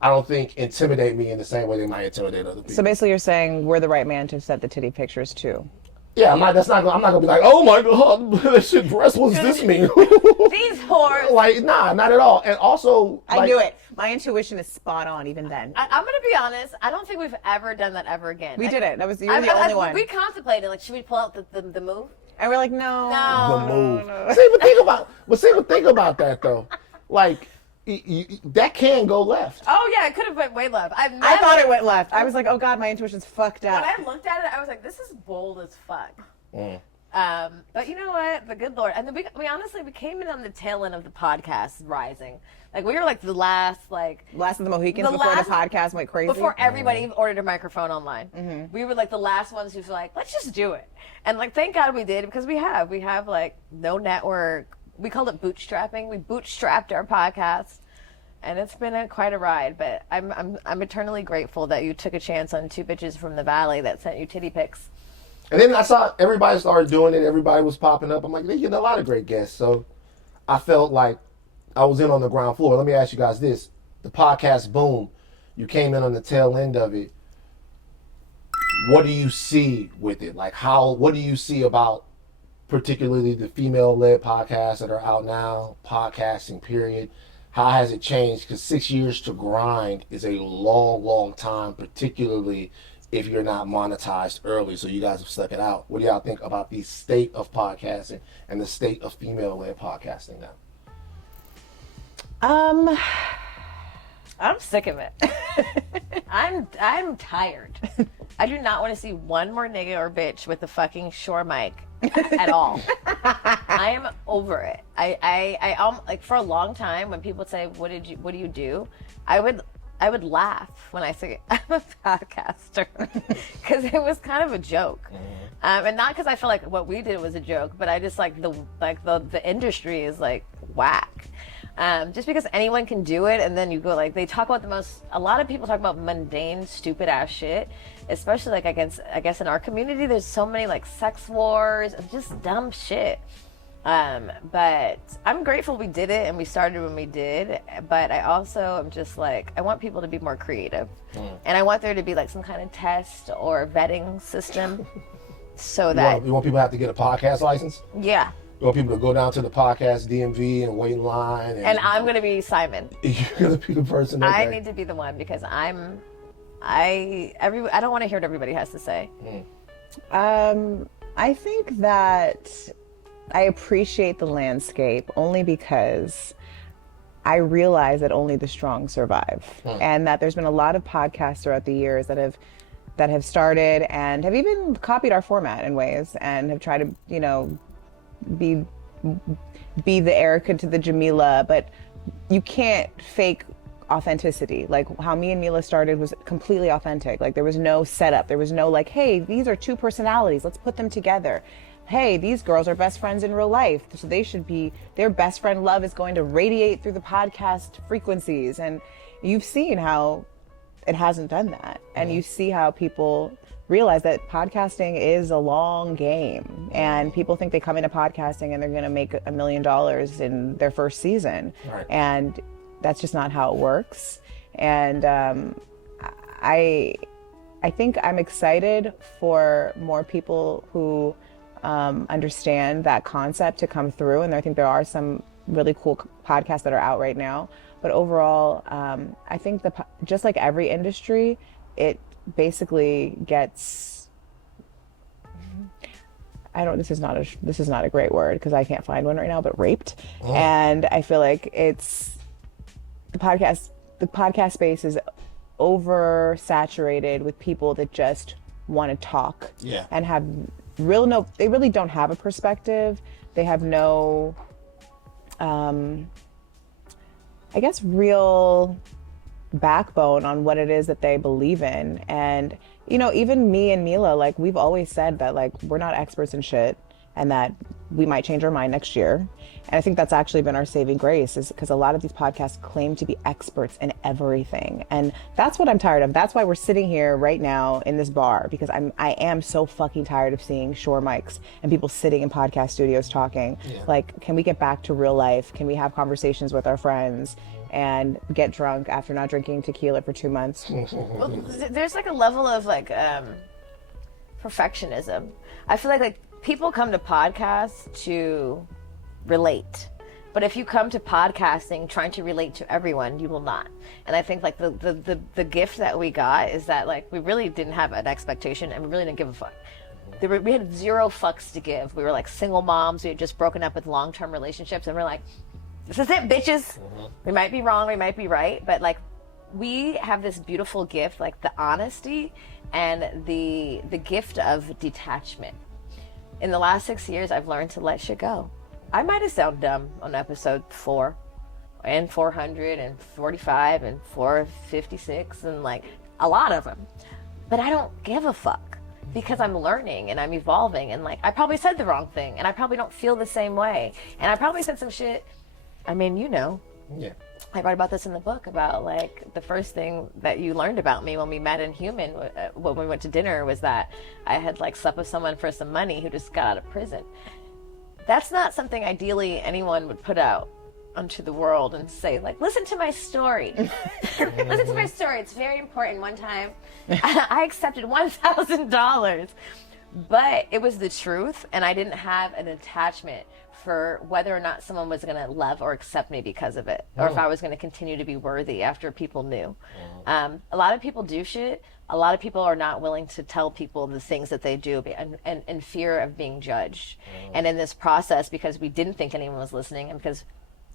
I don't think, intimidate me in the same way they might intimidate other people. So basically you're saying we're the right man to set the titty pictures too. Yeah, I'm not gonna be like, oh my God, that shit breast, what does this mean? These whores. Like, nah, not at all. And also, I knew it. My intuition is spot on even then. I'm going to be honest. I don't think we've ever done that ever again. We did it. You were the only one. We contemplated, like, should we pull out the move? And we're like, no. The move. See, but think about that though. Like, that can go left. Oh yeah, it could have went way left. I thought it went left. I was like, oh God, my intuition's fucked up. When I looked at it, I was like, this is bold as fuck. But you know what? The good Lord. And then we honestly, we came in on the tail end of the podcast rising. Like, we were like the last of the Mohicans before the podcast went crazy. Before everybody even ordered a microphone online. We were like the last ones who were like, let's just do it. And like, thank God we did, because we have like no network. We called it bootstrapping. We bootstrapped our podcast. And it's been quite a ride, but I'm eternally grateful that you took a chance on two bitches from the valley that sent you titty pics. And then I saw everybody started doing it. Everybody was popping up. I'm like, they're getting a lot of great guests. So I felt like I was in on the ground floor. Let me ask you guys this. the podcast boom, you came in on the tail end of it. What do you see with it? Like what do you see about particularly the female-led podcasts that are out now, podcasting period? How has it changed? Because 6 years to grind is a long, long time, particularly if you're not monetized early. So you guys have stuck it out. What do y'all think about the state of podcasting and the state of female-led podcasting now? I'm sick of it. I'm tired. I do not want to see one more nigga or bitch with a fucking Shure mic at all. I am over it. I like for a long time when people say, what do you do? I would laugh when I say I'm a podcaster because it was kind of a joke, and not because I feel like what we did was a joke, but I just like the industry is like whack. Just because anyone can do it, and then you go like they talk about a lot of people talk about mundane, stupid ass shit, especially like I guess in our community, there's so many like sex wars and just dumb shit. But I'm grateful we did it and we started when we did, but I also am just like, I want people to be more creative, and I want there to be like some kind of test or vetting system so that you want people to have to get a podcast license? Yeah. You want people to go down to the podcast DMV and wait in line? And I'm going to be Simon. You're going to be the person. Okay. I need to be the one because I don't want to hear what everybody has to say. I think that I appreciate the landscape only because I realize that only the strong survive, and that there's been a lot of podcasts throughout the years that have started and have even copied our format in ways and have tried to, be the Erica to the Jamilah, but you can't fake authenticity. Like how me and Milah started was completely authentic. Like there was no setup. There was no like, hey, these are two personalities. Let's put them together. Hey, these girls are best friends in real life. So they should be, their best friend love is going to radiate through the podcast frequencies. And you've seen how it hasn't done that. And you see how people realize that podcasting is a long game, and people think they come into podcasting and they're going to make $1 million in their first season. Right. And that's just not how it works. And I think I'm excited for more people who understand that concept to come through, and I think there are some really cool podcasts that are out right now. But overall, I think just like every industry, it basically gets, this is not a great word because I can't find one right now, but raped. And I feel like it's the podcast space is oversaturated with people that just want to talk and have they really don't have a perspective. They have no I guess real backbone on what it is that they believe in. And even me and Milah, like we've always said that like we're not experts in shit and that we might change our mind next year. And I think that's actually been our saving grace, is because a lot of these podcasts claim to be experts in everything, and that's what I'm tired of. That's why we're sitting here right now in this bar, because I am so fucking tired of seeing Shure mics and people sitting in podcast studios talking. Like, can we get back to real life? Can we have conversations with our friends and get drunk after not drinking tequila for 2 months? Well, there's like a level of like perfectionism. I feel like people come to podcasts to relate, but if you come to podcasting trying to relate to everyone, you will not. And I think like the gift that we got is that like we really didn't have an expectation and we really didn't give a fuck. We had 0 fucks to give. We were like single moms. We had just broken up with long-term relationships, and we're like, this is it, bitches. We might be wrong, we might be right, but like we have this beautiful gift, like the honesty and the gift of detachment. In the last 6 years, I've learned to let shit go. I might have sounded dumb on episode 4 and 445 and 456 and like a lot of them, but I don't give a fuck because I'm learning and I'm evolving, and like I probably said the wrong thing and I probably don't feel the same way, and I probably said some shit. I mean, Yeah. I write about this in the book about like the first thing that you learned about me when we met in Human, when we went to dinner, was that I had like slept with someone for some money who just got out of prison. That's not something ideally anyone would put out onto the world and say, like, listen to my story. Listen to my story. It's very important. One time, I accepted $1,000, but it was the truth, and I didn't have an attachment for whether or not someone was going to love or accept me because of it, or if I was going to continue to be worthy after people knew. A lot of people do shit. A lot of people are not willing to tell people the things that they do and in fear of being judged. And in this process, because we didn't think anyone was listening and because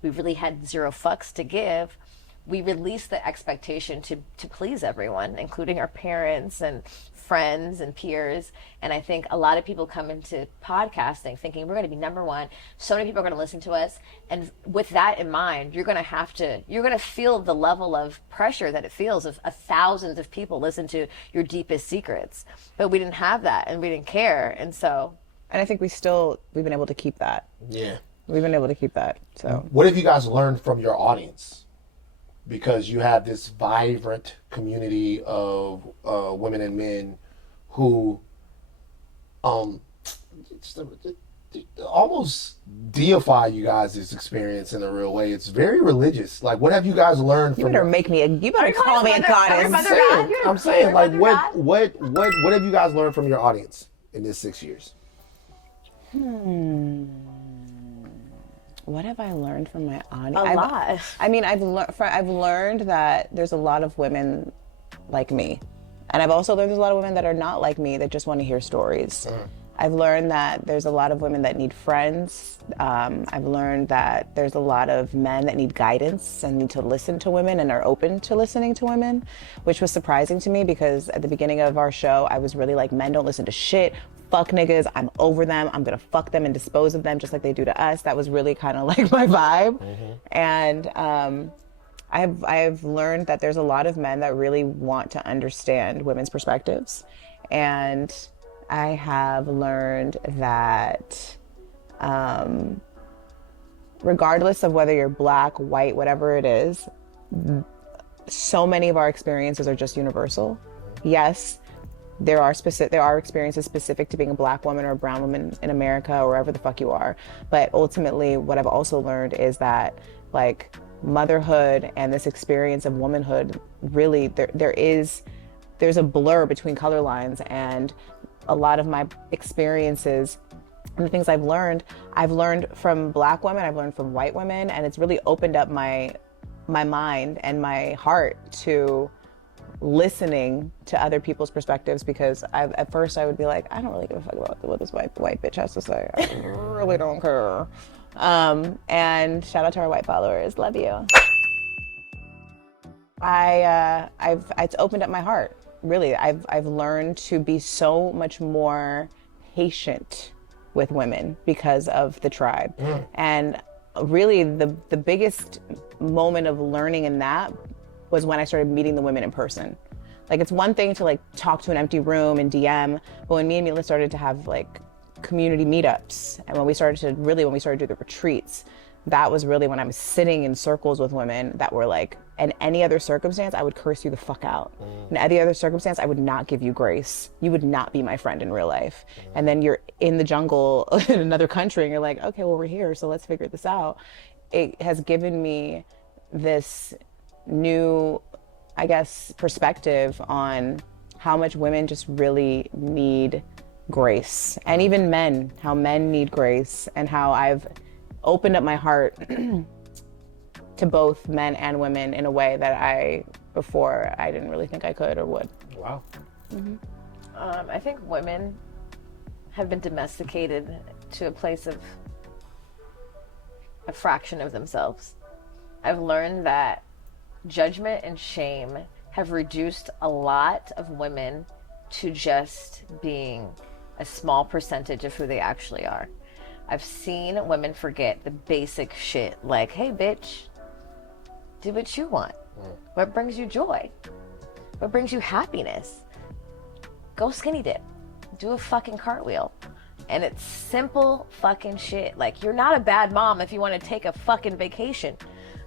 we really had zero fucks to give, we released the expectation to please everyone, including our parents and friends and peers. And I think a lot of people come into podcasting thinking we're going to be number one. So many people are going to listen to us. And with that in mind, you're going to feel the level of pressure that it feels if thousands of people listen to your deepest secrets. But we didn't have that and we didn't care. And I think we've been able to keep that. Yeah. We've been able to keep that. So What have you guys learned from your audience? Because you have this vibrant community of women and men who almost deify you guys' experience in a real way. It's very religious. Like, what have you guys learned you from? better call me a goddess. I'm saying, like, what have you guys learned from your audience in this 6 years? What have I learned from my audience? A lot. I mean, I've learned that there's a lot of women like me. And I've also learned there's a lot of women that are not like me that just want to hear stories. I've learned that there's a lot of women that need friends. I've learned that there's a lot of men that need guidance and need to listen to women and are open to listening to women, which was surprising to me because at the beginning of our show, I was really like, men don't listen to shit. Fuck niggas, I'm over them. I'm gonna fuck them and dispose of them just like they do to us. That was really kind of like my vibe. And I've learned that there's a lot of men that really want to understand women's perspectives. And I have learned that regardless of whether you're black, white, whatever it is, so many of our experiences are just universal. Yes, there are experiences specific to being a black woman or a brown woman in America or wherever the fuck you are. But ultimately, what I've also learned is that, like, motherhood and this experience of womanhood, really, there's a blur between color lines. And a lot of my experiences and the things I've learned from black women, I've learned from white women, and it's really opened up my mind and my heart to listening to other people's perspectives, because at first I would be like, I don't really give a fuck about what this white bitch has to say. I really don't care. And shout out to our white followers. Love you. It's opened up my heart. Really, I've learned to be so much more patient with women because of the tribe. And really the biggest moment of learning in that was when I started meeting the women in person. Like, it's one thing to like talk to an empty room and DM, but when me and Milah started to have like community meetups, and when we started to do the retreats, that was really when I was sitting in circles with women that were like, in any other circumstance, I would curse you the fuck out. In any other circumstance, I would not give you grace. You would not be my friend in real life. And then you're in the jungle in another country and you're like, okay, well, we're here, so let's figure this out. It has given me this new, I guess, perspective on how much women just really need grace. And even men, how men need grace, and how I've opened up my heart to both men and women in a way that before I didn't really think I could or would. Wow. I think women have been domesticated to a place of a fraction of themselves. I've learned that judgment and shame have reduced a lot of women to just being a small percentage of who they actually are. I've seen women forget the basic shit, like, hey, bitch, do what you want. What brings you joy? What brings you happiness? Go skinny dip. Do a fucking cartwheel. And it's simple fucking shit. Like, you're not a bad mom if you want to take a fucking vacation.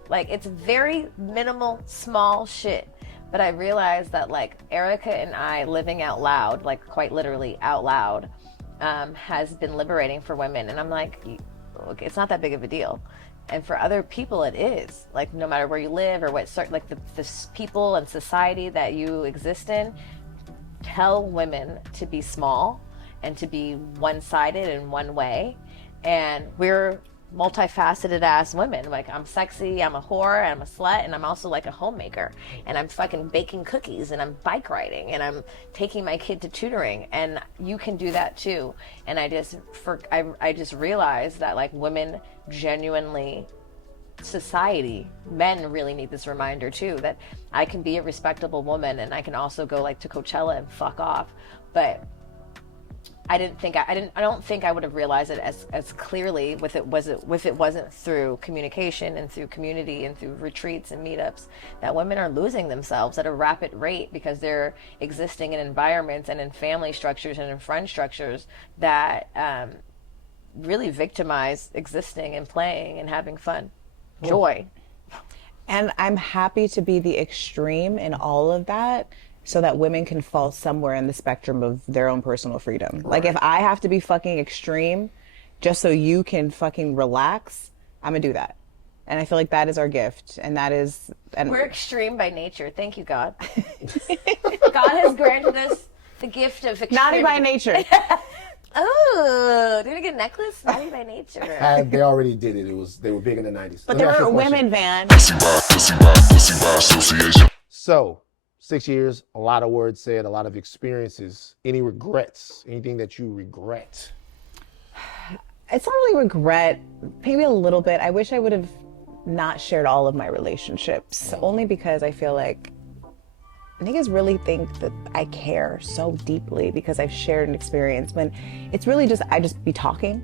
Like, it's very minimal, small shit. But I realized that, like, Erica and I living out loud, like quite literally out loud, has been liberating for women. And I'm like, look, it's not that big of a deal. And for other people, it is. Like, no matter where you live or what sort, like the people and society that you exist in, tell women to be small and to be one-sided in one way. And we're multifaceted ass women. Like, I'm sexy, I'm a whore, I'm a slut, and I'm also like a homemaker. And I'm fucking baking cookies, and I'm bike riding, and I'm taking my kid to tutoring. And you can do that too. And I just realized that, like, women genuinely, society, men really need this reminder too, that I can be a respectable woman and I can also go like to Coachella and fuck off. But I don't think I would have realized it as clearly if it wasn't through communication and through community and through retreats and meetups, that women are losing themselves at a rapid rate because they're existing in environments and in family structures and in friend structures that really victimize existing and playing and having fun. Joy. And I'm happy to be the extreme in all of that so that women can fall somewhere in the spectrum of their own personal freedom. Right. Like, if I have to be fucking extreme just so you can fucking relax, I'm gonna do that. And I feel like that is our gift. And that is... And we're extreme by nature. Thank you, God. God has granted us the gift of extreme. Naughty by nature. Oh, did we get a necklace? Naughty by nature. They already did it. They were big in the 90s. But there were women, Van. So, 6 years, a lot of words said, a lot of experiences. Any regrets? Anything that you regret? It's not really regret, maybe a little bit. I wish I would have not shared all of my relationships, only because I feel like niggas really think that I care so deeply because I've shared an experience, when it's really just, I just be talking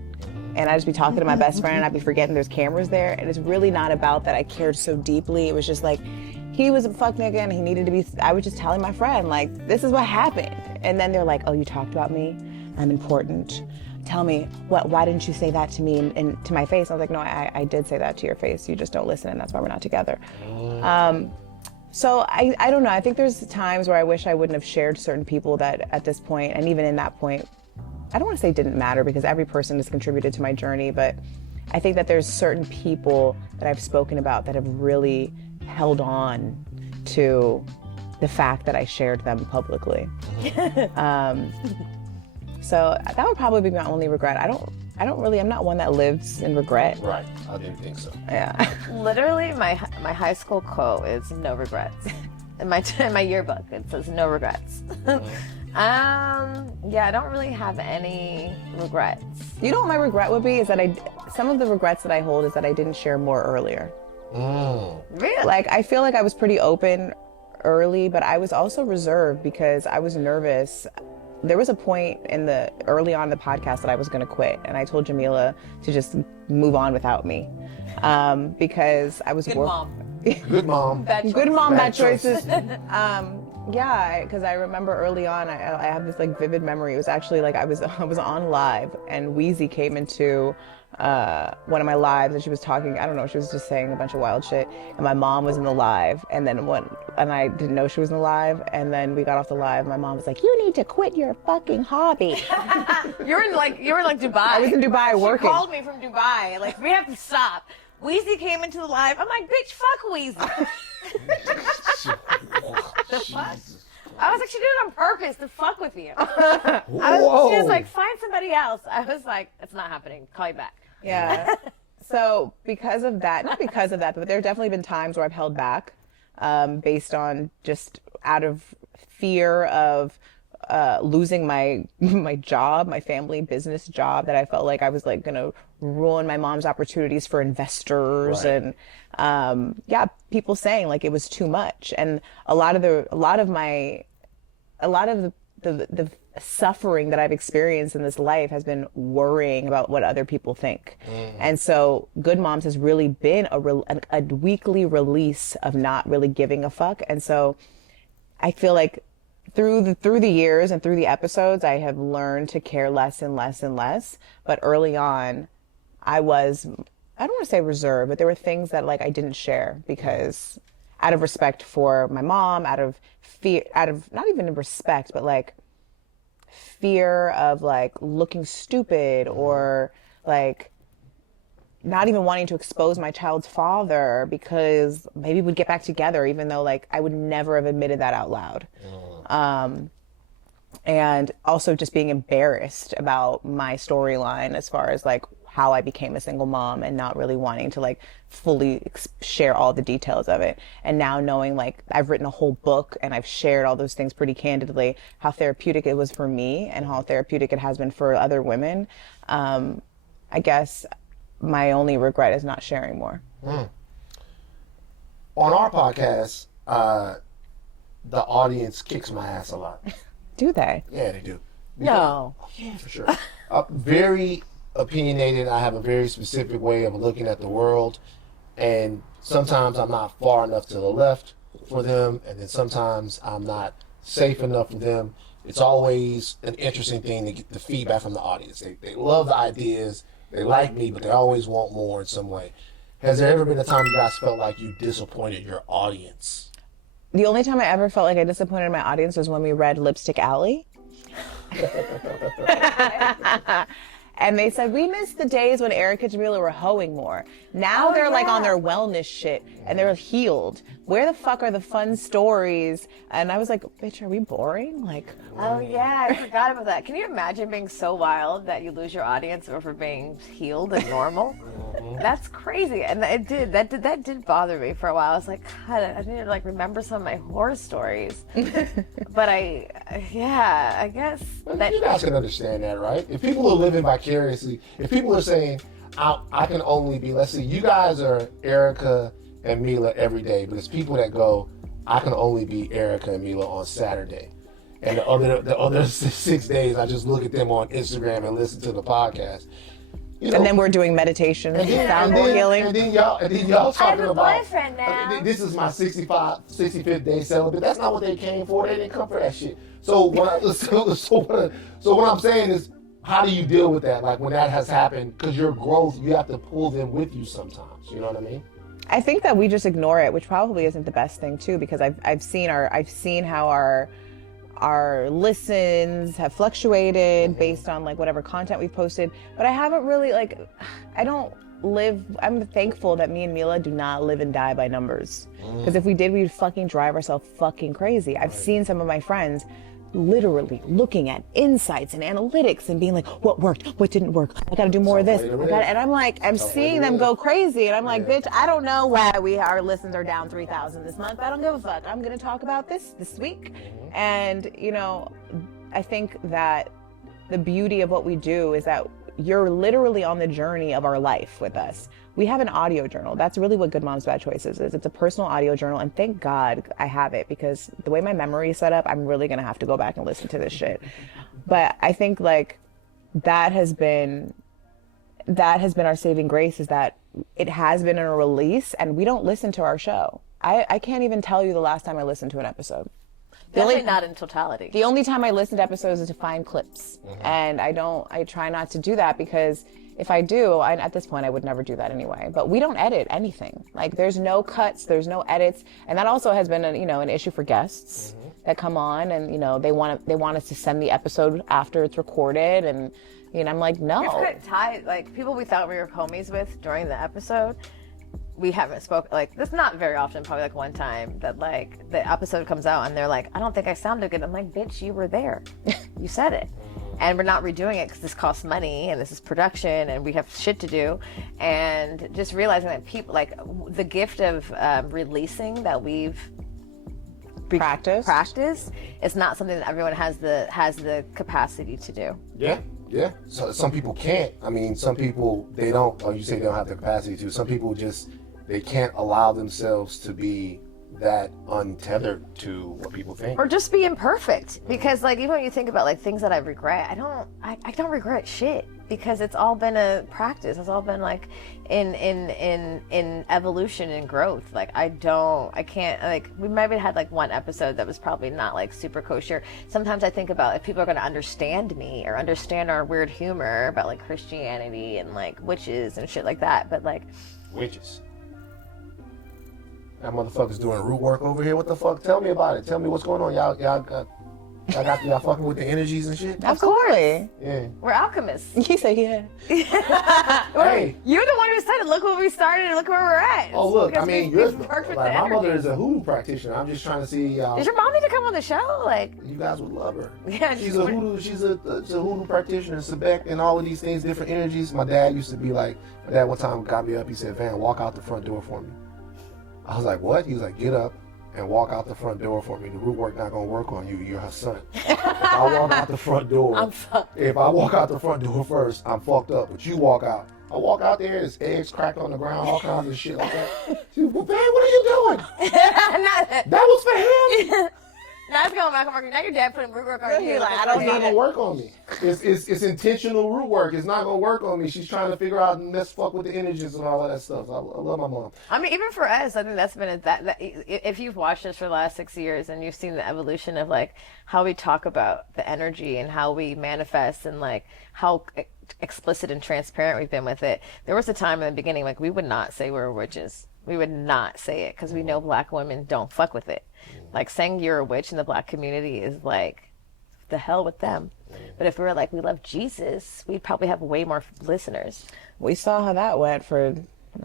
and I just be talking to my best friend and I'd be forgetting there's cameras there. And it's really not about that I cared so deeply. It was just like, he was a fuck nigga and he needed to be, I was just telling my friend, like, this is what happened. And then they're like, oh, you talked about me? I'm important. Tell me, why didn't you say that to me and to my face? I was like, no, I did say that to your face. You just don't listen, and that's why we're not together. So I don't know. I think there's times where I wish I wouldn't have shared certain people that at this point, and even in that point, I don't want to say it didn't matter because every person has contributed to my journey, but I think that there's certain people that I've spoken about that have really held on to the fact that I shared them publicly. So that would probably be my only regret. I'm not one that lives in regret. Right, I didn't think so. Yeah. Literally, my high school quote is no regrets. In my yearbook, it says no regrets. Yeah, I don't really have any regrets. You know what my regret would be? Is that some of the regrets that I hold is that I didn't share more earlier. Really? Like, I feel like I was pretty open early, but I was also reserved because I was nervous. There was a point early on in the podcast that I was going to quit, and I told Jamilah to just move on without me, because I was Good mom. Good mom. Good mom, bad choices. Yeah, because I remember early on, I have this like vivid memory. It was actually like I was on live, and Wheezy came into one of my lives, and she was talking. I don't know, she was just saying a bunch of wild shit, and my mom was in the live, and I didn't know she was in the live, and then we got off the live. My mom was like, "You need to quit your fucking hobby." You were in like Dubai. I was in Dubai working. She called me from Dubai. Like, we have to stop. Wheezy came into the live. I'm like, bitch, fuck Wheezy. The fuck? I was like, she did it on purpose to fuck with you. She was like, find somebody else. I was like, it's not happening. Call you back. Yeah. So because of that, not because of that, but there have definitely been times where I've held back, based on just out of fear of losing my job, my family business job, that I felt like I was like gonna ruin my mom's opportunities for investors. Right. And people saying like it was too much, and a lot of the suffering that I've experienced in this life has been worrying about what other people think. And so Good Moms has really been a weekly release of not really giving a fuck. And so I feel like through the years and through the episodes, I have learned to care less and less and less. But early on, I don't want to say reserved, but there were things that like I didn't share because out of respect for my mom, out of fear, out of not even respect, but like fear of like looking stupid, or like not even wanting to expose my child's father because maybe we'd get back together, even though like I would never have admitted that out loud. And also just being embarrassed about my storyline as far as like how I became a single mom and not really wanting to like fully share all the details of it. And now knowing like I've written a whole book and I've shared all those things pretty candidly, how therapeutic it was for me and how therapeutic it has been for other women. I guess my only regret is not sharing more. On our podcast, the audience kicks my ass a lot. Do they? Yeah, they do. No. Yeah, for sure. Very opinionated. I have a very specific way of looking at the world, and sometimes I'm not far enough to the left for them, and then sometimes I'm not safe enough for them. It's always an interesting thing to get the feedback from the audience. They love the ideas, they like me, but they always want more in some way. Has there ever been a time you guys felt like you disappointed your audience? The only time I ever felt like I disappointed my audience was when we read Lipstick Alley. And they said, we miss the days when Erica and Jamilah were hoeing more. Now they're like on their wellness shit and they're healed. Where the fuck are the fun stories? And I was like, bitch, are we boring? Like, Oh yeah, I forgot about that. Can you imagine being so wild that you lose your audience over being healed and normal? That's crazy. And it did. That did bother me for a while. I was like, God, I need to like remember some of my horror stories. But I guess You guys can understand that, right? If people are living vicariously, if people are saying, I can only be, let's see, you guys are Erica and Milah every day, but it's people that go, I can only be Erica and Milah on Saturday. And the other 6 days, I just look at them on Instagram and listen to the podcast. You know, and then we're doing meditation, soundboard healing. And then y'all talking about, boyfriend now. This is my 65th day celibate. That's not what they came for. They didn't come for that shit. So what I'm saying is, how do you deal with that? Like when that has happened, because your growth, you have to pull them with you sometimes. You know what I mean? I think that we just ignore it, which probably isn't the best thing too, because I've seen how our listens have fluctuated based on like whatever content we've posted, but I haven't really I'm thankful that me and Milah do not live and die by numbers, because if we did, we would fucking drive ourselves fucking crazy. I've seen some of my friends literally looking at insights and analytics and being like, what worked, what didn't work, I gotta do more of this, and I'm like, I'm seeing them go crazy, and I'm like, bitch, I don't know why our listens are down 3,000 this month. I don't give a fuck. I'm gonna talk about this week. And you know, I think that the beauty of what we do is that you're literally on the journey of our life with us. We have an audio journal. That's really what Good Moms Bad Choices is. It's a personal audio journal, and thank God I have it, because the way my memory is set up, I'm really gonna have to go back and listen to this shit. But I think like that has been our saving grace, is that it has been a release, and we don't listen to our show. I can't even tell you the last time I listened to an episode. Definitely not in totality. The only time I listen to episodes is to find clips. And I try not to do that, because if I do, at this point I would never do that anyway. But we don't edit anything. Like there's no cuts, there's no edits. And that also has been an issue for guests that come on, and they want us to send the episode after it's recorded, and I'm like, no. We've got like people we thought we were homies with during the episode. We haven't spoken, like, that's not very often, probably like one time that like the episode comes out and they're like, I don't think I sounded good. I'm like, bitch, you were there. You said it. And we're not redoing it because this costs money and this is production and we have shit to do. And just realizing that people, like, the gift of releasing that we've practiced is not something that everyone has the capacity to do. Yeah. So some people can't. I mean, some people, they don't, or you say they don't have the capacity to. Some people just, they can't allow themselves to be that untethered to what people think. Or just be imperfect. Because like, even when you think about like things that I regret, I don't regret shit, because it's all been a practice. It's all been like in evolution and growth. Like I can't, like, we maybe had like one episode that was probably not like super kosher. Sometimes I think about if people are going to understand me or understand our weird humor about like Christianity and like witches and shit like that. But like, witches. That motherfucker's doing root work over here. What the fuck? Tell me about it. Tell me what's going on. Y'all got... Y'all fucking with the energies and shit? Absolutely. Yeah. We're alchemists. He said, yeah. Hey. You're the one who said it. Look where we started and look where we're at. Oh, look, Because I mean, we've worked with like, the my mother energy. is a hoodoo practitioner. I'm just trying to see Does your mom need to come on the show? Like, you guys would love her. Yeah, she's a hoodoo practitioner, Sebek, and all of these things, different energies. My dad used to be like, my dad one time got me up, he said, Van, walk out the front door for me. I was like, what? He was like, get up and walk out the front door for me. The root work not gonna work on you. You're her son. If I walk out the front door, I'm fucked. If I walk out the front door first, I'm fucked up. But you walk out. I walk out there, there's eggs cracked on the ground, all kinds of shit like that. She was, well, Van, what are you doing? That was for him. Now it's going back on work. Now your dad putting root work on you. Like, I don't It's not need gonna it. work on me. It's intentional root work. It's not gonna work on me. She's trying to figure out and fuck with the energies and all of that stuff. So I love my mom. I mean, even for us, I think that's been that if you've watched us for the last 6 years and you've seen the evolution of like how we talk about the energy and how we manifest and like how explicit and transparent we've been with it. There was a time in the beginning like we would not say we were witches. We would not say it because we know Black women don't fuck with it. Like saying you're a witch in the Black community is like the hell with them. But if we were like we love Jesus, we'd probably have way more listeners. We saw how that went for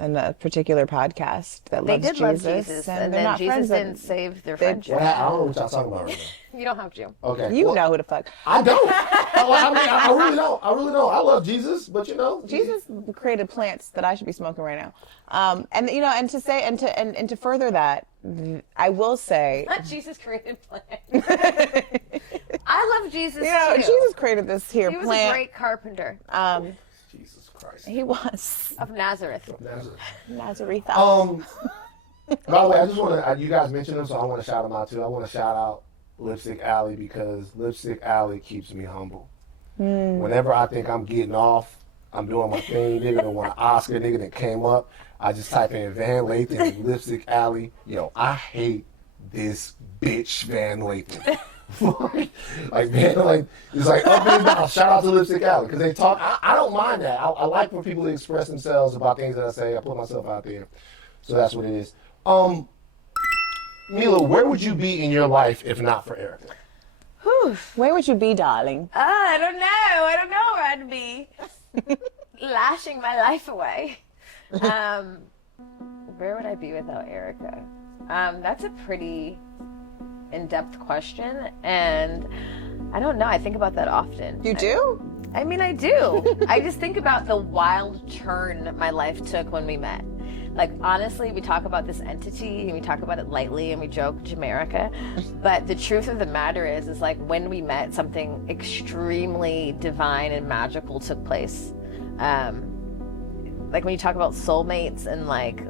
in a particular podcast that They loves did Jesus, love Jesus, and they're then not Jesus friends. didn't save their friendship. I don't know what y'all talking about right now. You don't have to. Okay. You well, know who the fuck. I don't. I really don't. I really don't. I love Jesus, but you know, Jesus created plants that I should be smoking right now. And you know, and to say and to further that, I will say, Not Jesus created plants. I love Jesus you know, too. Jesus created this here He was plant. a great carpenter Jesus Christ. He was of Nazareth. Nazareth. Nazareth. By the way, I just want to. You guys mentioned him, so I want to shout him out too. I want to shout out Lipstick Alley because Lipstick Alley keeps me humble. Whenever I think I'm getting off, I'm doing my thing. Nigga done won an Oscar. Nigga that came up. I just type in Van Lathan Lipstick Alley. Yo, I hate this bitch Van Lathan. like man, like it's like up and down. Shout out to Lipstick Alley because they talk. I don't mind that. I like for people to express themselves about things that I say. I put myself out there, so that's what it is. Milah, where would you be in your life if not for Erica? Where would you be, darling? I don't know. I don't know where I'd be. Lashing my life away. Where would I be without Erica? That's a pretty in-depth question, and I don't know. I think about that often. You do? I mean, I do. I just think about the wild turn my life took when we met. Like, honestly, we talk about this entity and we talk about it lightly and we joke, Jamaica. But the truth of the matter is like when we met, something extremely divine and magical took place. Like when you talk about soulmates and like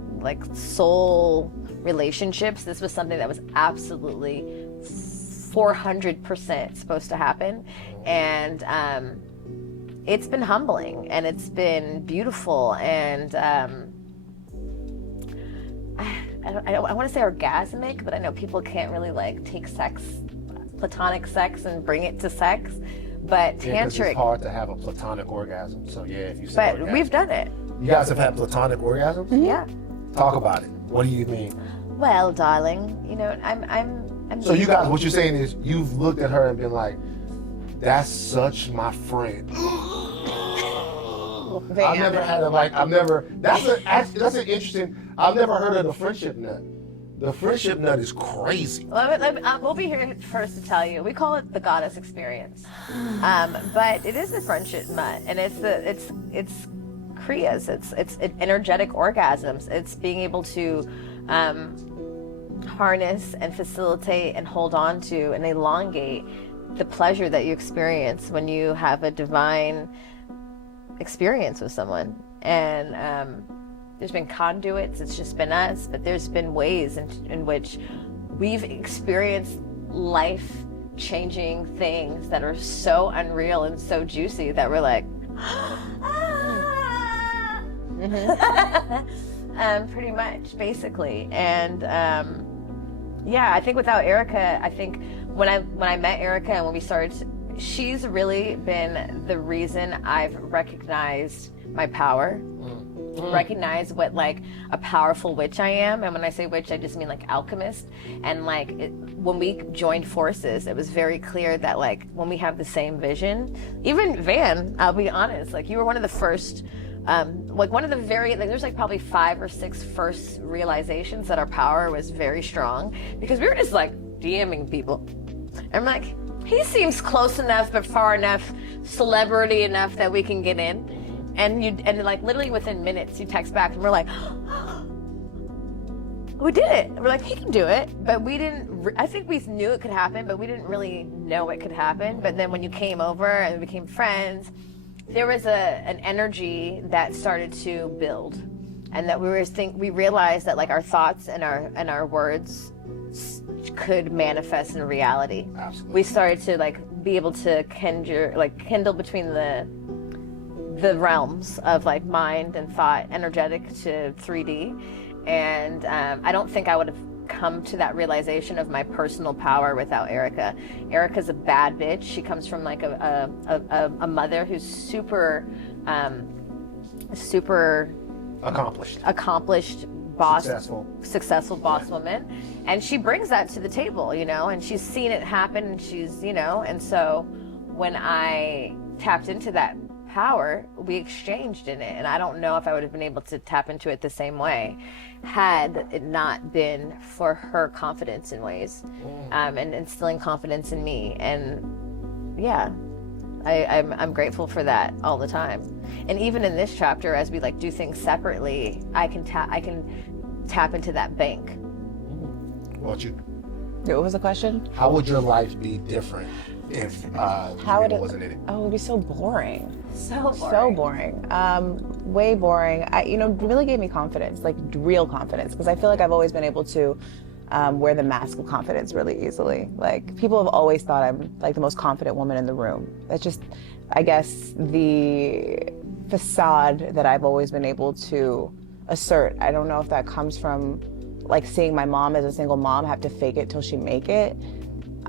soul relationships, this was something that was absolutely 400% supposed to happen. And it's been humbling and it's been beautiful and I want to say orgasmic, but I know people can't really like take sex, platonic sex, and bring it to sex. But Yeah, 'cause tantric, it's hard to have a platonic orgasm. So yeah, if you say but orgasm. we've done it. You guys have had platonic orgasms? Yeah. Talk about it. What do you mean? Well, darling, you know, I'm. So you guys, what you're saying is you've looked at her and been like, "That's such my friend." I've never had a like. I've never. That's an interesting. I've never heard of the friendship nut. The friendship nut is crazy. We'll be here first to tell you. We call it the goddess experience, but it is the friendship nut, and it's kriyas. It's energetic orgasms. It's being able to harness and facilitate and hold on to and elongate the pleasure that you experience when you have a divine experience with someone. And there's been conduits, it's just been us, but there's been ways in which we've experienced life-changing things that are so unreal and so juicy that we're like, pretty much, basically. And yeah, I think without Erica, I think when I met Erica and when we started, she's really been the reason I've recognized my power. recognize what like a powerful witch I am. And when I say witch, I just mean like alchemist. And like when we joined forces, it was very clear that like when we have the same vision, even Van, I'll be honest, like you were one of the first, like one of the very, like there's like probably 5 or 6 first realizations that our power was very strong, because we were just like DMing people. And I'm like, he seems close enough but far enough, celebrity enough that we can get in. And like literally within minutes you text back and we're like, we did it. We're like, he can do it. But we didn't, I think we knew it could happen, but we didn't really know it could happen. But then when you came over and we became friends, there was an energy that started to build. And that we realized that like our thoughts and our words could manifest in reality. Absolutely. We started to like be able to kindle between the realms of like mind and thought, energetic to 3D. And I don't think I would have come to that realization of my personal power without Erica. Erica's a bad bitch. She comes from like a mother who's super accomplished boss, successful boss woman, and she brings that to the table, you know, and she's seen it happen, and she's, you know, and so when I tapped into that power, we exchanged in it, and I don't know if I would have been able to tap into it the same way had it not been for her confidence in ways, and instilling confidence in me. And yeah, I'm grateful for that all the time. And even in this chapter, as we like do things separately, I can tap into that bank. What about you? What was the question? How would your life be different if Jamilah wasn't in it? Oh, it would be so boring. So boring. Way boring. Really gave me confidence, like real confidence, because I feel like I've always been able to wear the mask of confidence really easily. Like people have always thought I'm like the most confident woman in the room. That's just, I guess, the facade that I've always been able to assert. I don't know if that comes from like seeing my mom as a single mom have to fake it till she make it,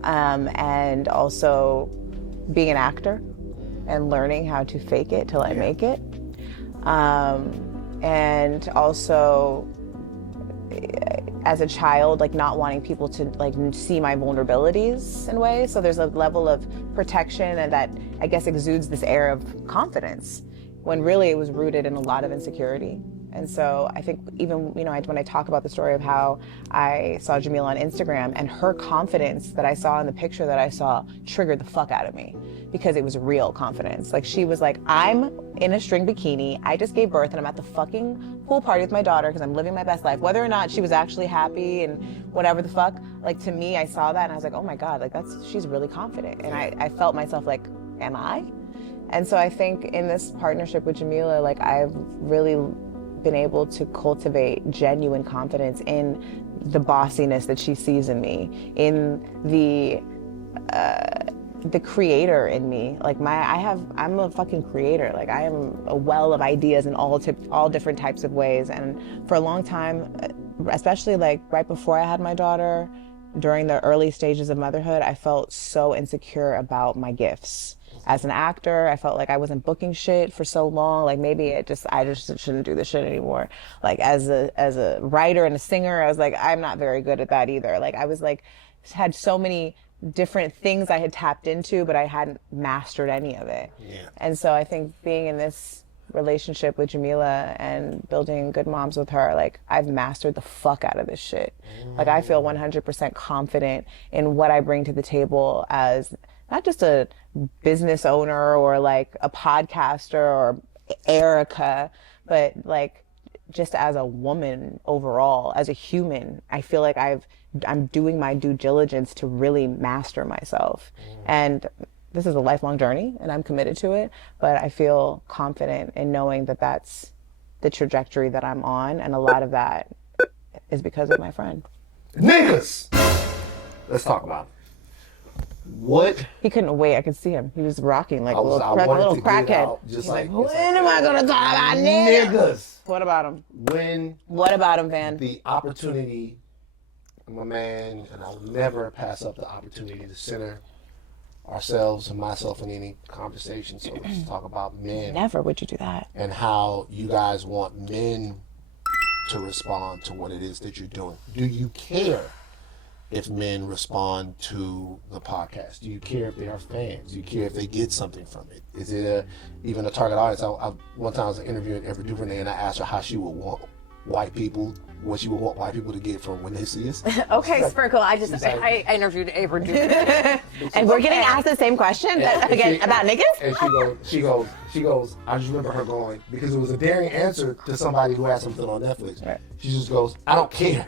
and also being an actor and learning how to fake it till I make it, and also as a child, like not wanting people to like see my vulnerabilities in ways. So there's a level of protection and that I guess exudes this air of confidence when really it was rooted in a lot of insecurity. And so I think even, when I talk about the story of how I saw Jamilah on Instagram, and her confidence that I saw in the picture that I saw triggered the fuck out of me, because it was real confidence. Like she was like, I'm in a string bikini, I just gave birth and I'm at the fucking pool party with my daughter because I'm living my best life. Whether or not she was actually happy and whatever the fuck, like to me, I saw that and I was like, oh my God, like she's really confident. And I felt myself like, am I? And so I think in this partnership with Jamilah, like I've really been able to cultivate genuine confidence in the bossiness that she sees in me, in the creator in me. Like I'm a fucking creator. Like I am a well of ideas in all different types of ways. And for a long time, especially like right before I had my daughter, during the early stages of motherhood, I felt so insecure about my gifts. As an actor, I felt like I wasn't booking shit for so long. Like maybe I just shouldn't do this shit anymore. Like as a writer and a singer, I was like, I'm not very good at that either. Like I was like, had so many different things I had tapped into, but I hadn't mastered any of it. Yeah. And so I think being in this relationship with Jamilah and building Good Moms with her, like I've mastered the fuck out of this shit. Like I feel 100% confident in what I bring to the table as not just a business owner or like a podcaster or Erica, but like just as a woman overall, as a human. I feel like I'm doing my due diligence to really master myself. And this is a lifelong journey and I'm committed to it, but I feel confident in knowing that that's the trajectory that I'm on. And a lot of that is because of my friend. Niggas! Let's talk about it. What? He couldn't wait. I could see him. He was rocking like a little crackhead. Just like, when am I going to talk about niggas? What about him? What about him, Van? The opportunity, I'm a man, and I'll never pass up the opportunity to center ourselves and myself in any conversation. So let's talk about men. Never would you do that. And how you guys want men to respond to what it is that you're doing. Do you care if men respond to the podcast? Do you care if they are fans? Do you care if they get something from it? Is it even a target audience? One time I was interviewing Ever DuVernay, and I asked her how she would want white people, what she would want white people to get from when they see us. Okay, Sprinkle. I interviewed Avery Duke. And we're getting asked the same question again about niggas? And she goes, I just remember her going, because it was a daring answer to somebody who had something on Netflix. Right. She just goes, I don't care.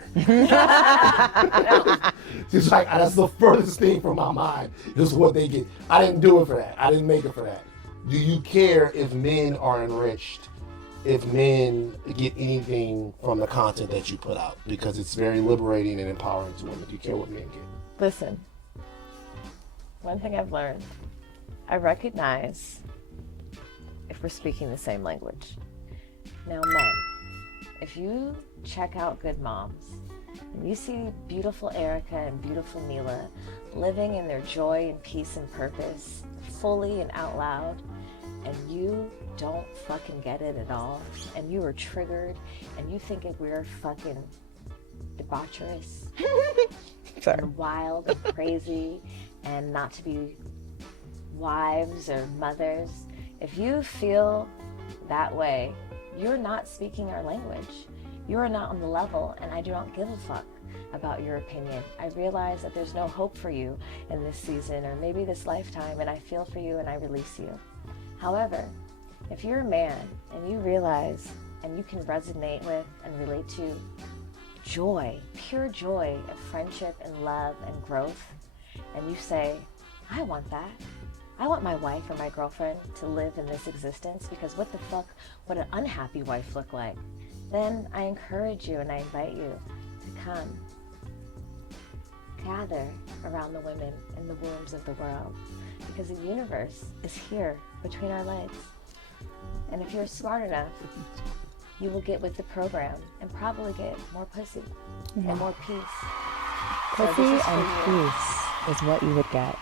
She's like, that's the furthest thing from my mind. This is what they get. I didn't do it for that. I didn't make it for that. Do you care if men are enriched? If men get anything from the content that you put out? Because it's very liberating and empowering to women. Do you care what men get? Listen, one thing I've learned, I recognize if we're speaking the same language. Now, men, if you check out Good Moms, and you see beautiful Erica and beautiful Milah living in their joy and peace and purpose, fully and out loud, and you don't fucking get it at all, and you are triggered, and you think we're fucking debaucherous and wild and crazy, and not to be wives or mothers, if you feel that way, you're not speaking our language. You are not on the level, and I do not give a fuck about your opinion. I realize that there's no hope for you in this season, or maybe this lifetime, and I feel for you and I release you. However, if you're a man and you realize and you can resonate with and relate to joy, pure joy of friendship and love and growth, and you say, I want that. I want my wife or my girlfriend to live in this existence, because what the fuck would an unhappy wife look like? Then I encourage you and I invite you to come gather around the women in the wombs of the world, because the universe is here between our legs. And if you're smart enough, you will get with the program and probably get more pussy and more peace. Pussy and peace is what you would get.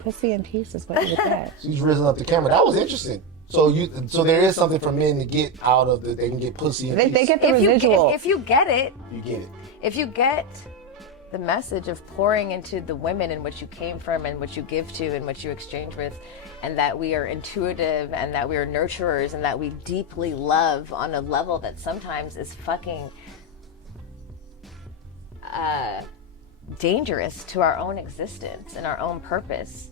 Pussy and peace is what you would get. She's risen up the camera. That was interesting. So there is something for men to get out of they can get pussy and peace. They get the residual. If you get it, you get it. If you get the message of pouring into the women in which you came from and which you give to and which you exchange with, and that we are intuitive and that we are nurturers and that we deeply love on a level that sometimes is fucking dangerous to our own existence and our own purpose,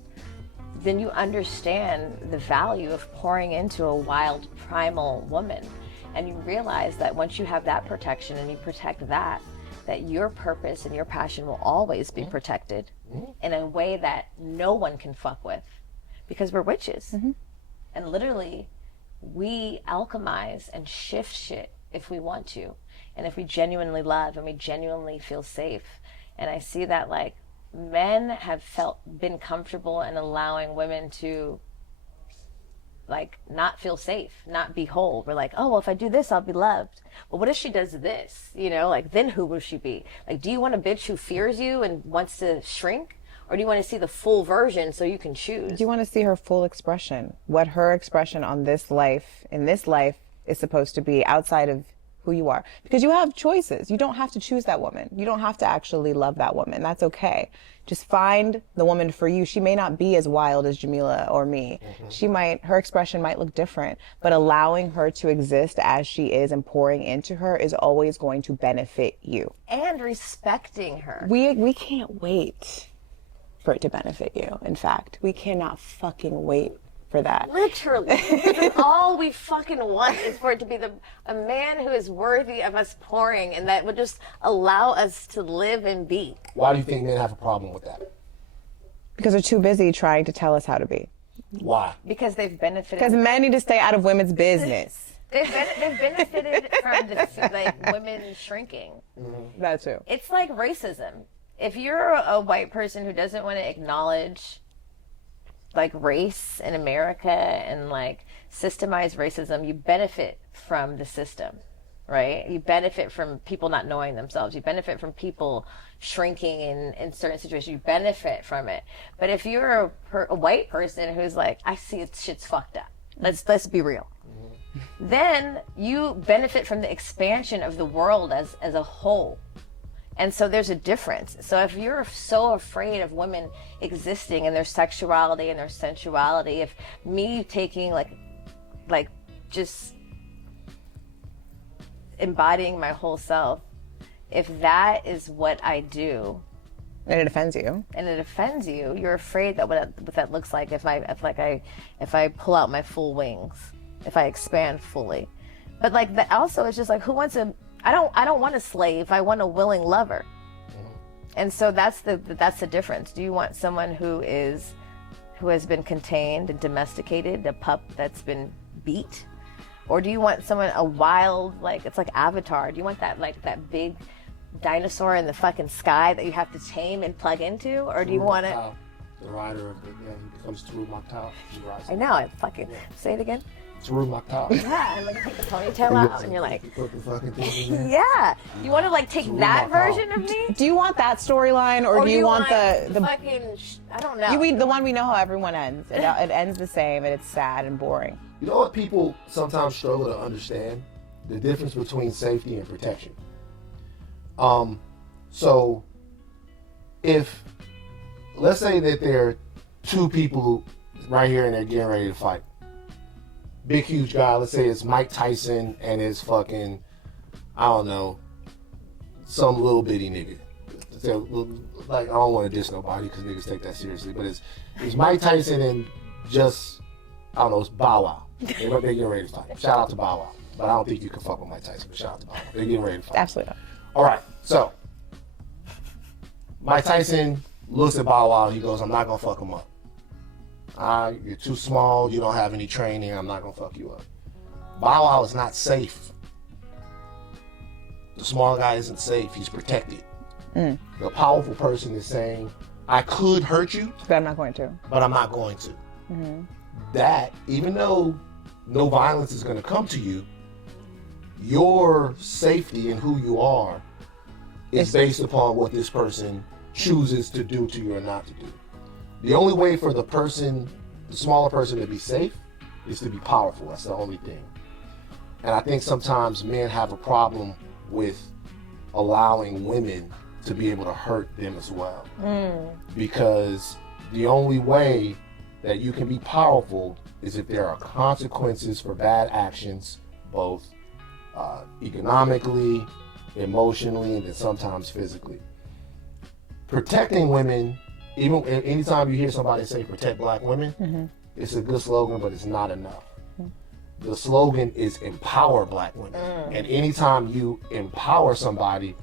then you understand the value of pouring into a wild primal woman. And you realize that once you have that protection and you protect that your purpose and your passion will always be protected in a way that no one can fuck with, because we're witches. And literally, we alchemize and shift shit if we want to, and if we genuinely love and we genuinely feel safe. And I see that, like, men have been comfortable in allowing women to, like, not feel safe, not be whole. We're like, oh, well, if I do this, I'll be loved. Well, what if she does this? You know, like, then who will she be? Like, do you want a bitch who fears you and wants to shrink? Or do you want to see the full version so you can choose? Do you want to see her full expression? What her expression on this life, in this life, is supposed to be outside of who you are? Because you have choices. You don't have to choose that woman. You don't have to actually love that woman. That's okay. Just find the woman for you. She may not be as wild as Jamilah or me. Her expression might look different, but allowing her to exist as she is and pouring into her is always going to benefit you. And respecting her. We can't wait for it to benefit you. In fact, we cannot fucking wait for that. Literally. All we fucking want is for it to be a man who is worthy of us pouring, and that would just allow us to live and be. Why do you think men have a problem with that? Because they're too busy trying to tell us how to be. Why? Because they've benefited. Because men need to stay out of women's business. They've benefited from like women shrinking. That too. It's like racism. If you're a white person who doesn't want to acknowledge like race in America and like systemized racism, you benefit from the system. right? You benefit from people not knowing themselves. You benefit from people shrinking in certain situations. You benefit from it. But if you're a white person who's like, I see shit's fucked up. Let's be real. Then you benefit from the expansion of the world as a whole. And so there's a difference. So if you're so afraid of women existing and their sexuality and their sensuality, if me taking like just embodying my whole self, if that is what I do, And it offends you. and it offends you, you're afraid that what that looks like if I pull out my full wings, if I expand fully. But like that also, it's just like, who wants a? I don't want a slave. I want a willing lover. And so that's the difference. Do you want someone who has been contained and domesticated, a pup that's been beat? Or do you want someone, a wild, like, it's like Avatar. Do you want that, like, that big dinosaur in the fucking sky that you have to tame and plug into? Or do you want it? The rider of he becomes Turu Maktal. I know, I fucking, say it again. Turu Maktal. Yeah, and like take the ponytail out and you're like, You put the fucking thing in there. yeah. You want to like take that version of me? Do you want that storyline, or do you want the fucking, I don't know. the one we know how everyone ends? It ends the same, and it's sad and boring. You know what people sometimes struggle to understand? The difference between safety and protection. So if, let's say that there are two people right here and they're getting ready to fight. Big, huge guy, let's say it's Mike Tyson and his fucking, I don't know, some little bitty nigga. So, like, I don't want to diss nobody because niggas take that seriously, but it's Mike Tyson and just, I don't know, it's Bow Wow. They're getting ready to fight. Shout out to Bow Wow. But I don't think you can fuck with Mike Tyson, but shout out to Bow Wow. They're getting ready to fight. Absolutely not. All right, so Mike Tyson looks at Bow Wow and he goes, I'm not going to fuck him up. You're too small, you don't have any training, I'm not going to fuck you up. Bow Wow is not safe. The small guy isn't safe, he's protected. The powerful person is saying, I could hurt you, But I'm not going to. but I'm not going to. That, even though no violence is going to come to you, your safety and who you are is based upon what this person chooses to do to you or not to do. The only way for the smaller person to be safe is to be powerful. That's the only thing. And I think sometimes men have a problem with allowing women to be able to hurt them as well. Because the only way that you can be powerful is if there are consequences for bad actions, both economically, emotionally, and then sometimes physically. Protecting women, even anytime you hear somebody say protect black women, it's a good slogan, but it's not enough. The slogan is empower black women. And anytime you empower somebody,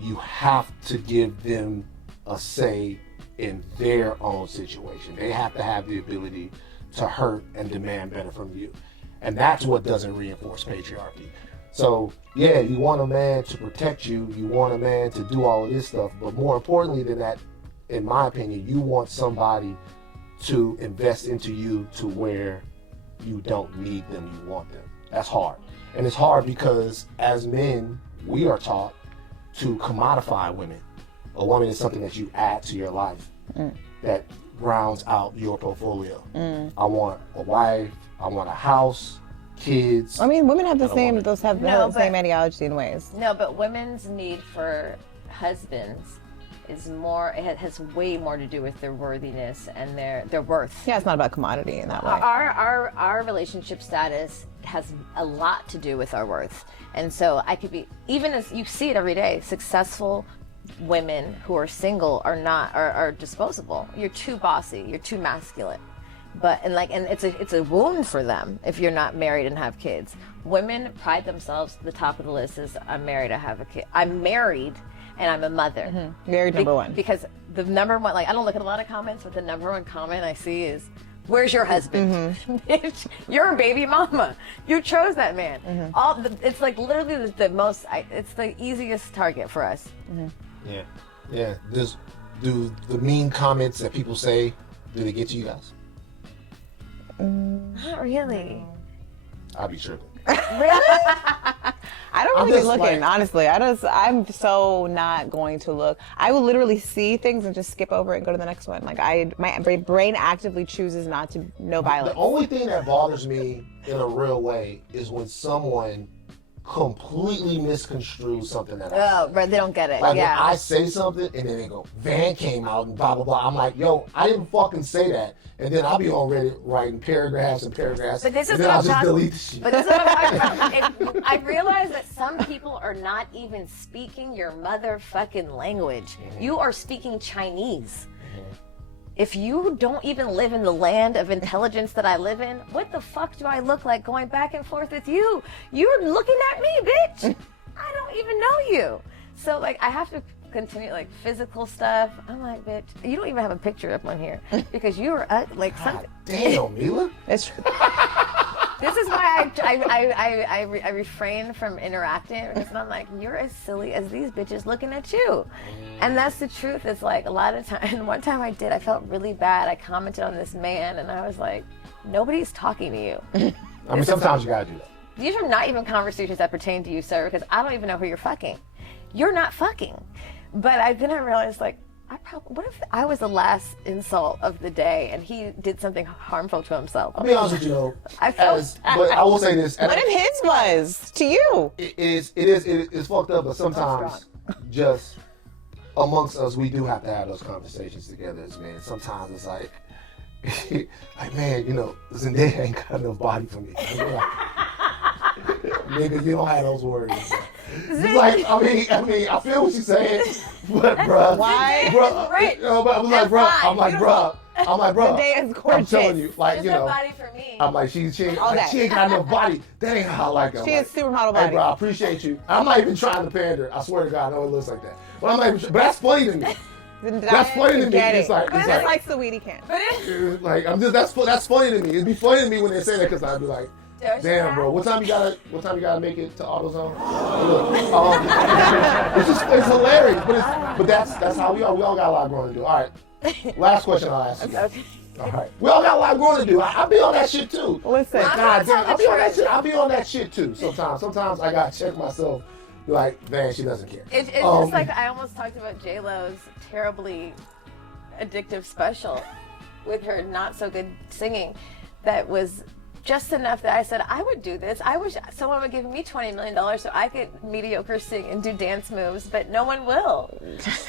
you have to give them a say in their own situation. They have to have the ability to hurt and demand better from you. And that's what doesn't reinforce patriarchy. So, yeah, you want a man to protect you, you want a man to do all of this stuff, but more importantly than that, in my opinion, you want somebody to invest into you to where you don't need them, you want them. That's hard. And it's hard because as men, we are taught to commodify women. A woman is something that you add to your life that rounds out your portfolio. I want a wife, I want a house, kids. I mean, women have the same, woman. the same ideology in ways. No, but women's need for husbands is more, it has way more to do with their worthiness and their worth. Yeah, it's not about commodity in that way. Our relationship status has a lot to do with our worth. And so I could be, even as you see it every day, successful women who are single are disposable. You're too bossy, you're too masculine. But and it's a wound for them if you're not married and have kids. Women pride themselves at the top of the list is I'm married, I have a kid. I'm married and I'm a mother. Married number one. Because the number one, like I don't look at a lot of comments, but the number one comment I see is, where's your husband? Bitch, you're a baby mama. You chose that man. It's like literally the most, it's the easiest target for us. Yeah. Do the mean comments that people say, do they get to you guys? Not really. I'll be tripping. I I don't I'm really be just looking, like- honestly. I'm so not going to look. I will literally see things and just skip over it and go to the next one. Like my brain actively chooses not to know The violence. only thing that bothers me in a real way is when someone completely misconstrues something that I Oh, say. right, they don't get it. Like yeah. when I say something and then they go, Van came out and blah, blah, blah. I'm like, yo, I didn't fucking say that. And then I'll be on Reddit writing paragraphs and paragraphs. But this is and then what I'll I'm just talking- delete the shit. But this is what I'm talking about. I realize that some people are not even speaking your motherfucking language. You are speaking Chinese. If you don't even live in the land of intelligence that I live in, what the fuck do I look like going back and forth with you? You're looking at me, bitch. I don't even know you. So like I have to continue like physical stuff. I'm like, bitch, you don't even have a picture up on here because you are like something. Damn, Milah. It's This is why I refrain from interacting because I'm like, you're as silly as these bitches looking at you. And that's the truth. It's like a lot of times, one time I felt really bad. I commented on this man and I was like, nobody's talking to you. I mean, sometimes you gotta do that. These are not even conversations that pertain to you, sir, because I don't even know who you're fucking. You're not fucking. But then I realized, like, what if I was the last insult of the day and he did something harmful to himself? I'll be honest with you, though. I felt- But I will say this. what if his was to you? It is fucked up, but sometimes just amongst us, we do have to have those conversations together as men. Sometimes it's like, like man, you know, Zendaya ain't got enough body for me. Nigga, you don't have those words. It's like, I mean, I feel what you're saying, but bruh, Why? bruh, Right. I'm like, bruh, I'm like, bruh, Zendaya's I'm gorgeous. telling you, like, you know, body for me. I'm like, she ain't, All like, that. she ain't got enough body. That ain't how I like her. I'm She like, has supermodel Hey, body. bro, I appreciate you. I'm not even trying to pander. I swear to God, I know it looks like that. But I'm not even, but that's funny to me. That's funny to me. Get It's it. like, It's like Saweetie can. like I'm just that's funny to me. It'd be funny to me when they say that because I'd be like, damn, bro, what time you gotta make it to AutoZone? Look, it's hilarious, but that's how we all got a lot growing to do. All right, last question I'll ask you. Okay. All right, we all got a lot growing to do. I'll be on that shit too. Listen, God damn, I'll be on that shit. I'll be on that shit too. Sometimes I gotta check myself. Be like, man, she doesn't care. It's just like I almost talked about J-Lo's terribly addictive special with her not so good singing that was just enough that I said I would do this. I wish someone would give me $20 million so I could mediocre sing and do dance moves, but no one will.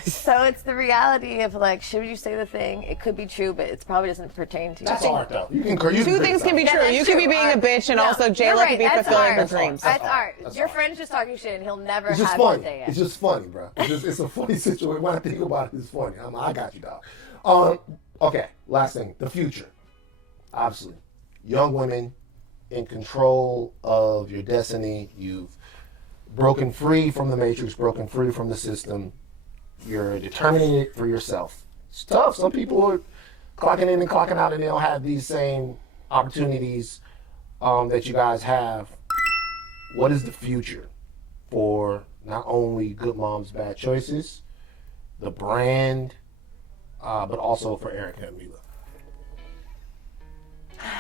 So it's the reality of like, should you say the thing? It could be true, but it probably doesn't pertain to you. That's art though. You can two things can be true. that's You could be true. being a Art. bitch and No, also you're J-Lo right. could be That's fulfilling her art. dreams. That's art. art. That's Your art. friend's just talking shit and he'll never It's just have funny. your day. It's just funny, bro. It's a funny situation. When I think about it, it's funny. I got you, dog. Okay, last thing. The future. Obviously, young women in control of your destiny. You've broken free from the matrix, broken free from the system. You're determining it for yourself. It's tough. Some people are clocking in and clocking out and they don't have these same opportunities that you guys have. What is the future for not only Good Moms, Bad Choices, the brand, but also for Erica and Milah?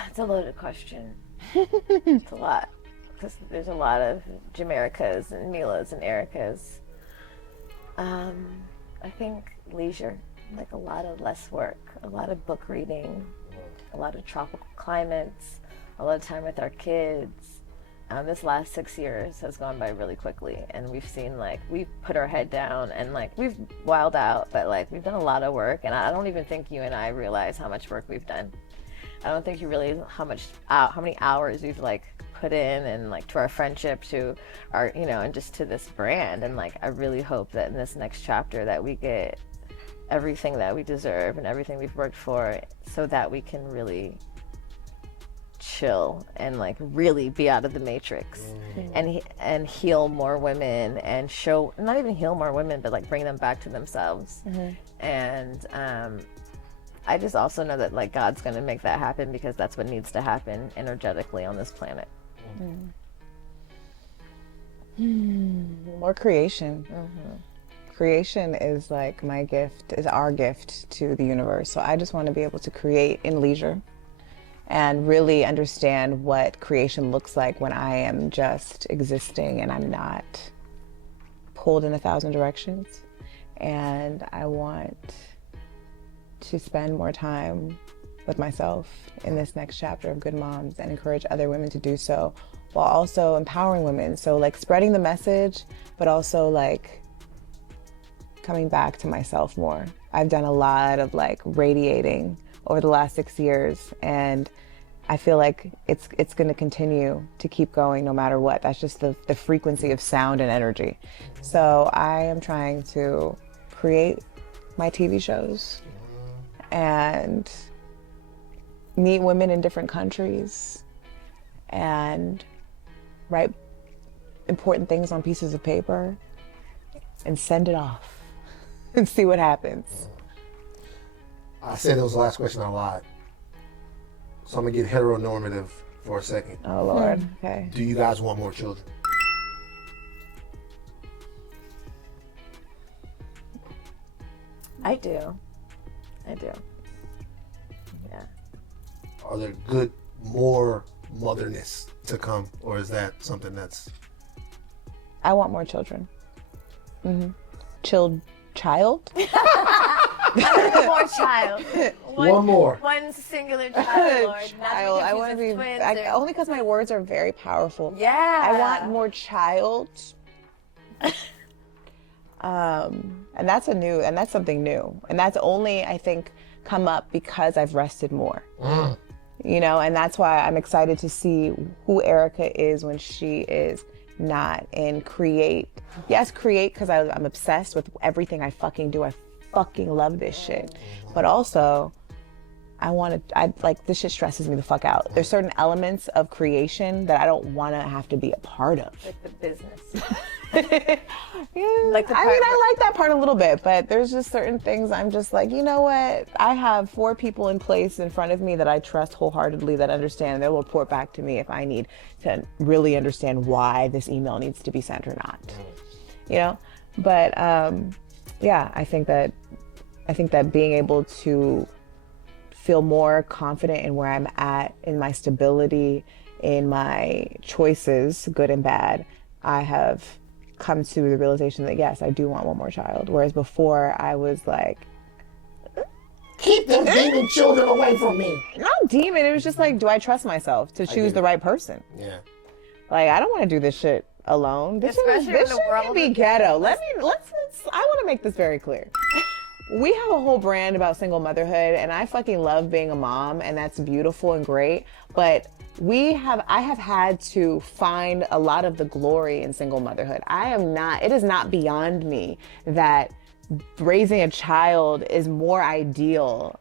It's a loaded question. It's a lot. Because there's a lot of Jamaricas and Milahs and Ericas. I think leisure, like a lot of less work, a lot of book reading, a lot of tropical climates, a lot of time with our kids. This last 6 years has gone by really quickly, and we've seen like we've put our head down and like we've wilded out, but like we've done a lot of work, and I don't even think you and I realize how much work we've done. I don't think you realize how many hours we've like put in, and like to our friendship, to our and just to this brand. And like I really hope that in this next chapter that we get everything that we deserve and everything we've worked for, so that we can really chill and like really be out of the matrix and heal more women, and show, not even heal more women, but like bring them back to themselves. And I just also know that like God's going to make that happen, because that's what needs to happen energetically on this planet. More creation. Creation is like my gift, is our gift to the universe. So I just want to be able to create in leisure and really understand what creation looks like when I am just existing and I'm not pulled in 1,000 directions. And I want to spend more time with myself in this next chapter of Good Moms and encourage other women to do so, while also empowering women. So like spreading the message, but also like coming back to myself more. I've done a lot of like radiating over the last 6 years, and I feel like it's going to continue to keep going no matter what. That's just the frequency of sound and energy. So I am trying to create my TV shows and meet women in different countries and write important things on pieces of paper and send it off and see what happens. I said that was the last question a lot. So I'm going to get heteronormative for a second. Oh, Lord. Okay. Do you guys want more children? I do. Yeah. Are there good, more motherness to come? Or is that something that's... I want more children. Child? More child. One more. One singular child, Lord. Not Child. I want to be twins only because my words are very powerful. Yeah. I want more child. And that's something new. And that's only, I think, come up because I've rested more. You know, and that's why I'm excited to see who Erica is when she is not in create. Yes, create, because I'm obsessed with everything I fucking do. I fucking love this shit. But also, this shit stresses me the fuck out. There's certain elements of creation that I don't want to have to be a part of. Like the business. Yeah, I like that part a little bit, but there's just certain things I'm just like, you know what? I have 4 people in place in front of me that I trust wholeheartedly, that understand, and they'll report back to me if I need to really understand why this email needs to be sent or not. You know? But yeah, I think that being able to feel more confident in where I'm at, in my stability, in my choices, good and bad, I have come to the realization that yes, I do want one more child. Whereas before I was like, keep them demon children away from me. not demon, it was just like, do I trust myself to choose the right person? Yeah. Like, I don't want to do this shit alone. This Especially when the shit world can be ghetto. Let's I want to make this very clear. We have a whole brand about single motherhood, and I fucking love being a mom, and that's beautiful and great. But I have had to find a lot of the glory in single motherhood. It is not beyond me that raising a child is more ideal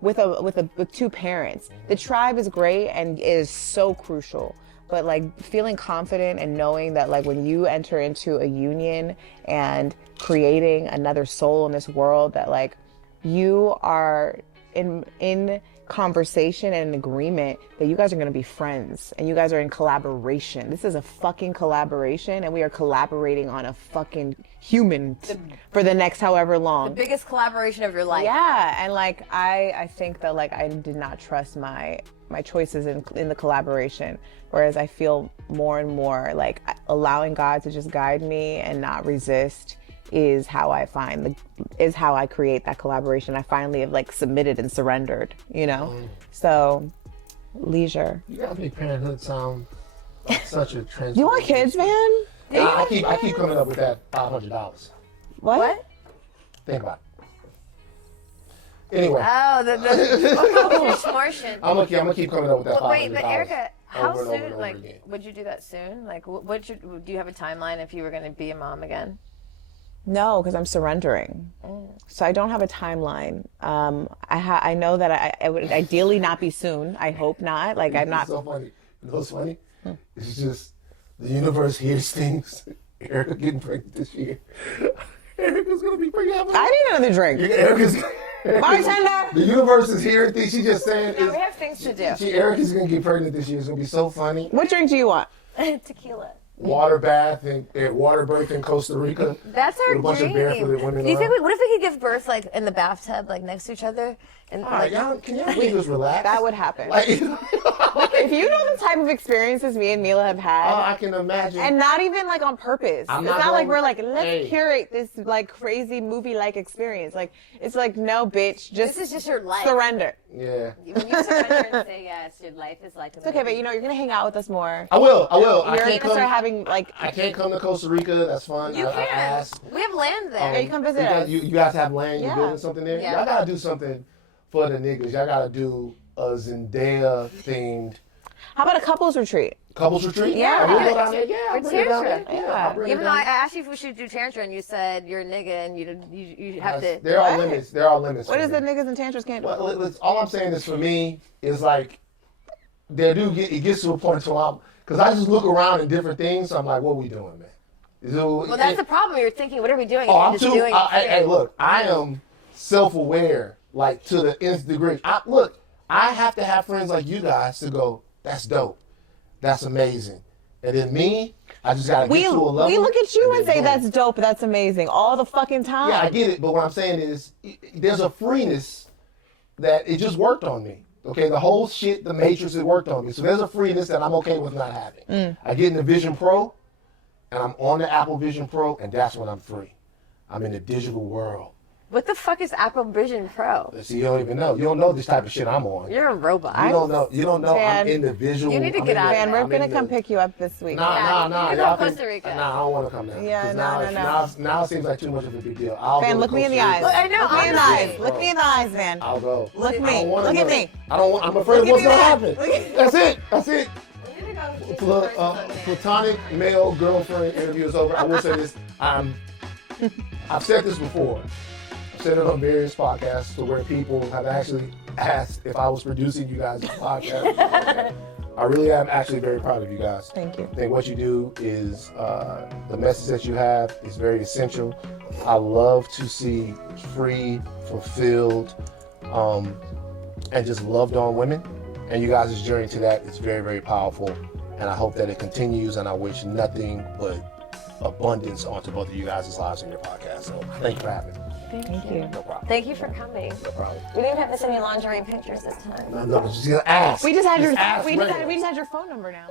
with 2 parents. The tribe is great and is so crucial. But like feeling confident and knowing that like when you enter into a union and creating another soul in this world, that like you are in conversation and an agreement that you guys are going to be friends and you guys are in collaboration. This is a fucking collaboration, and we are collaborating on a fucking human for the next however long. The biggest collaboration of your life. Yeah, and like I think that like I did not trust my choices in the collaboration, whereas I feel more and more like allowing God to just guide me and not resist is how I create that collaboration. I finally have like submitted and surrendered, you know? So leisure. You gotta make parenthood sound like such a trans. You want kids, man? I keep coming up with that $500. What? Think about it. Anyway. Oh, the extortion. I'm gonna keep coming up with that $500. Wait, but Erica, how over and over and soon? over Like, again. would you do that soon? Like, do you have a timeline if you were going to be a mom again? No, because I'm surrendering. So I don't have a timeline. I know that I would ideally not be soon. I hope not. Like I'm not. It's so funny. You know what's funny? It's just the universe hears things. Erica getting pregnant this year. Erica's gonna be pregnant. I need another drink. Erica's. Bartender. The universe is hearing things. She's just saying. No, we have things to do. Erica's gonna get pregnant this year. It's gonna be so funny. What drink do you want? Tequila. water bath and water birth in Costa Rica. That's our with a bunch dream. of barefooted women Do you think around. what if we could give birth like in the bathtub, like next to each other? And All right, can y'all niggas relax? That would happen. Like, If you know the type of experiences me and Milah have had, I can imagine. and not even like on purpose. I'm It's not not like going- we're like, let's Hey. curate this like crazy movie-like experience. Like, it's like, no, bitch, just This is just your life. surrender. Yeah. When you surrender and say yes, your life is like a It's okay, but you know, you're gonna hang out with us more. I will. I You're can't gonna come. start having like, I can't come to Costa Rica. That's fine. You I can. asked. We have land there. yeah, you come visit You us. you guys have land. You're Yeah. building something there. Yeah. Y'all gotta do something for the niggas. Y'all gotta do a Zendaya themed How about a couples retreat? couples retreat. Yeah. We'll go down there. Yeah, I'll bring it down there. Tantra. Yeah, I'll bring it Even though down I there. asked you if we should do tantra, and you said you're a nigga, and you have to. There are What? limits. There are limits. What for is me. the niggas and tantras can't do? Well, all I'm saying is for me is like it gets to a point where I'm because I just look around in different things. So I'm like, what we doing, man? So, Well, that's the problem. You're thinking, what are we doing? Oh, And I'm you're just too. doing Hey, look, I am self-aware, like to the nth degree. I have to have friends like you guys to go. That's dope. That's amazing. And then me, I just gotta We get to a level. look at you and then say boom. that's dope, that's amazing, all the fucking time. Yeah, I get it. But what I'm saying is, there's a freeness that it just worked on me. Okay, the whole shit, the Matrix, it worked on me. So there's a freeness that I'm okay with not having. I get in the Vision Pro, and I'm on the Apple Vision Pro, and that's when I'm free. I'm in the digital world. What the fuck is Apple Vision Pro? So you don't even know. You don't know this type of shit I'm on. You're a robot. You don't know. You don't know. I'm Tan, in the visual. you need to I'm get in out the- of Man, we're I'm gonna in come the- pick you up this week. Nah. you can go Y'all to Costa Rica. Nah, I don't want to come now. Yeah, 'Cause no. Now it seems like too much of a big deal. I'll Fan, go to look me in the Costa eyes. Rica. Look, I know, Look me in the honestly. eyes. Look me in the eyes, man. I'll go. Look I me. don't wanna Look at go. me. I don't want. I'm afraid of Look what's at gonna me, happen. man. That's it. That's it. We need to go get some first. Platonic male girlfriend interview is over. I will say this. I've said this before. I've said it on various podcasts to where people have actually asked if I was producing you guys' podcast. I really am actually very proud of you guys. Thank you. I think what you do is the message that you have is very essential. I love to see free, fulfilled, and just loved on women. And you guys' journey to that is very, very powerful. And I hope that it continues. And I wish nothing but abundance onto both of you guys' lives and your podcast. So thank you for having me. Thank you. No problem. Thank you for coming. No problem. We didn't have to send you lingerie pictures this time. No, just ask. We just had your ask we just regular. had your phone number now.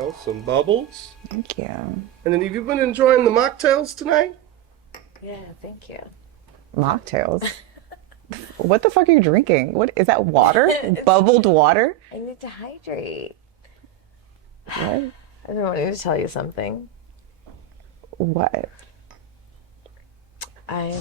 Oh, some bubbles. Thank you. And then have you been enjoying the mocktails tonight? Yeah, thank you. Mocktails. What the fuck are you drinking? What is that? Water? Bubbled water? I need to hydrate. What? I've been wanting to tell you something. What? I'm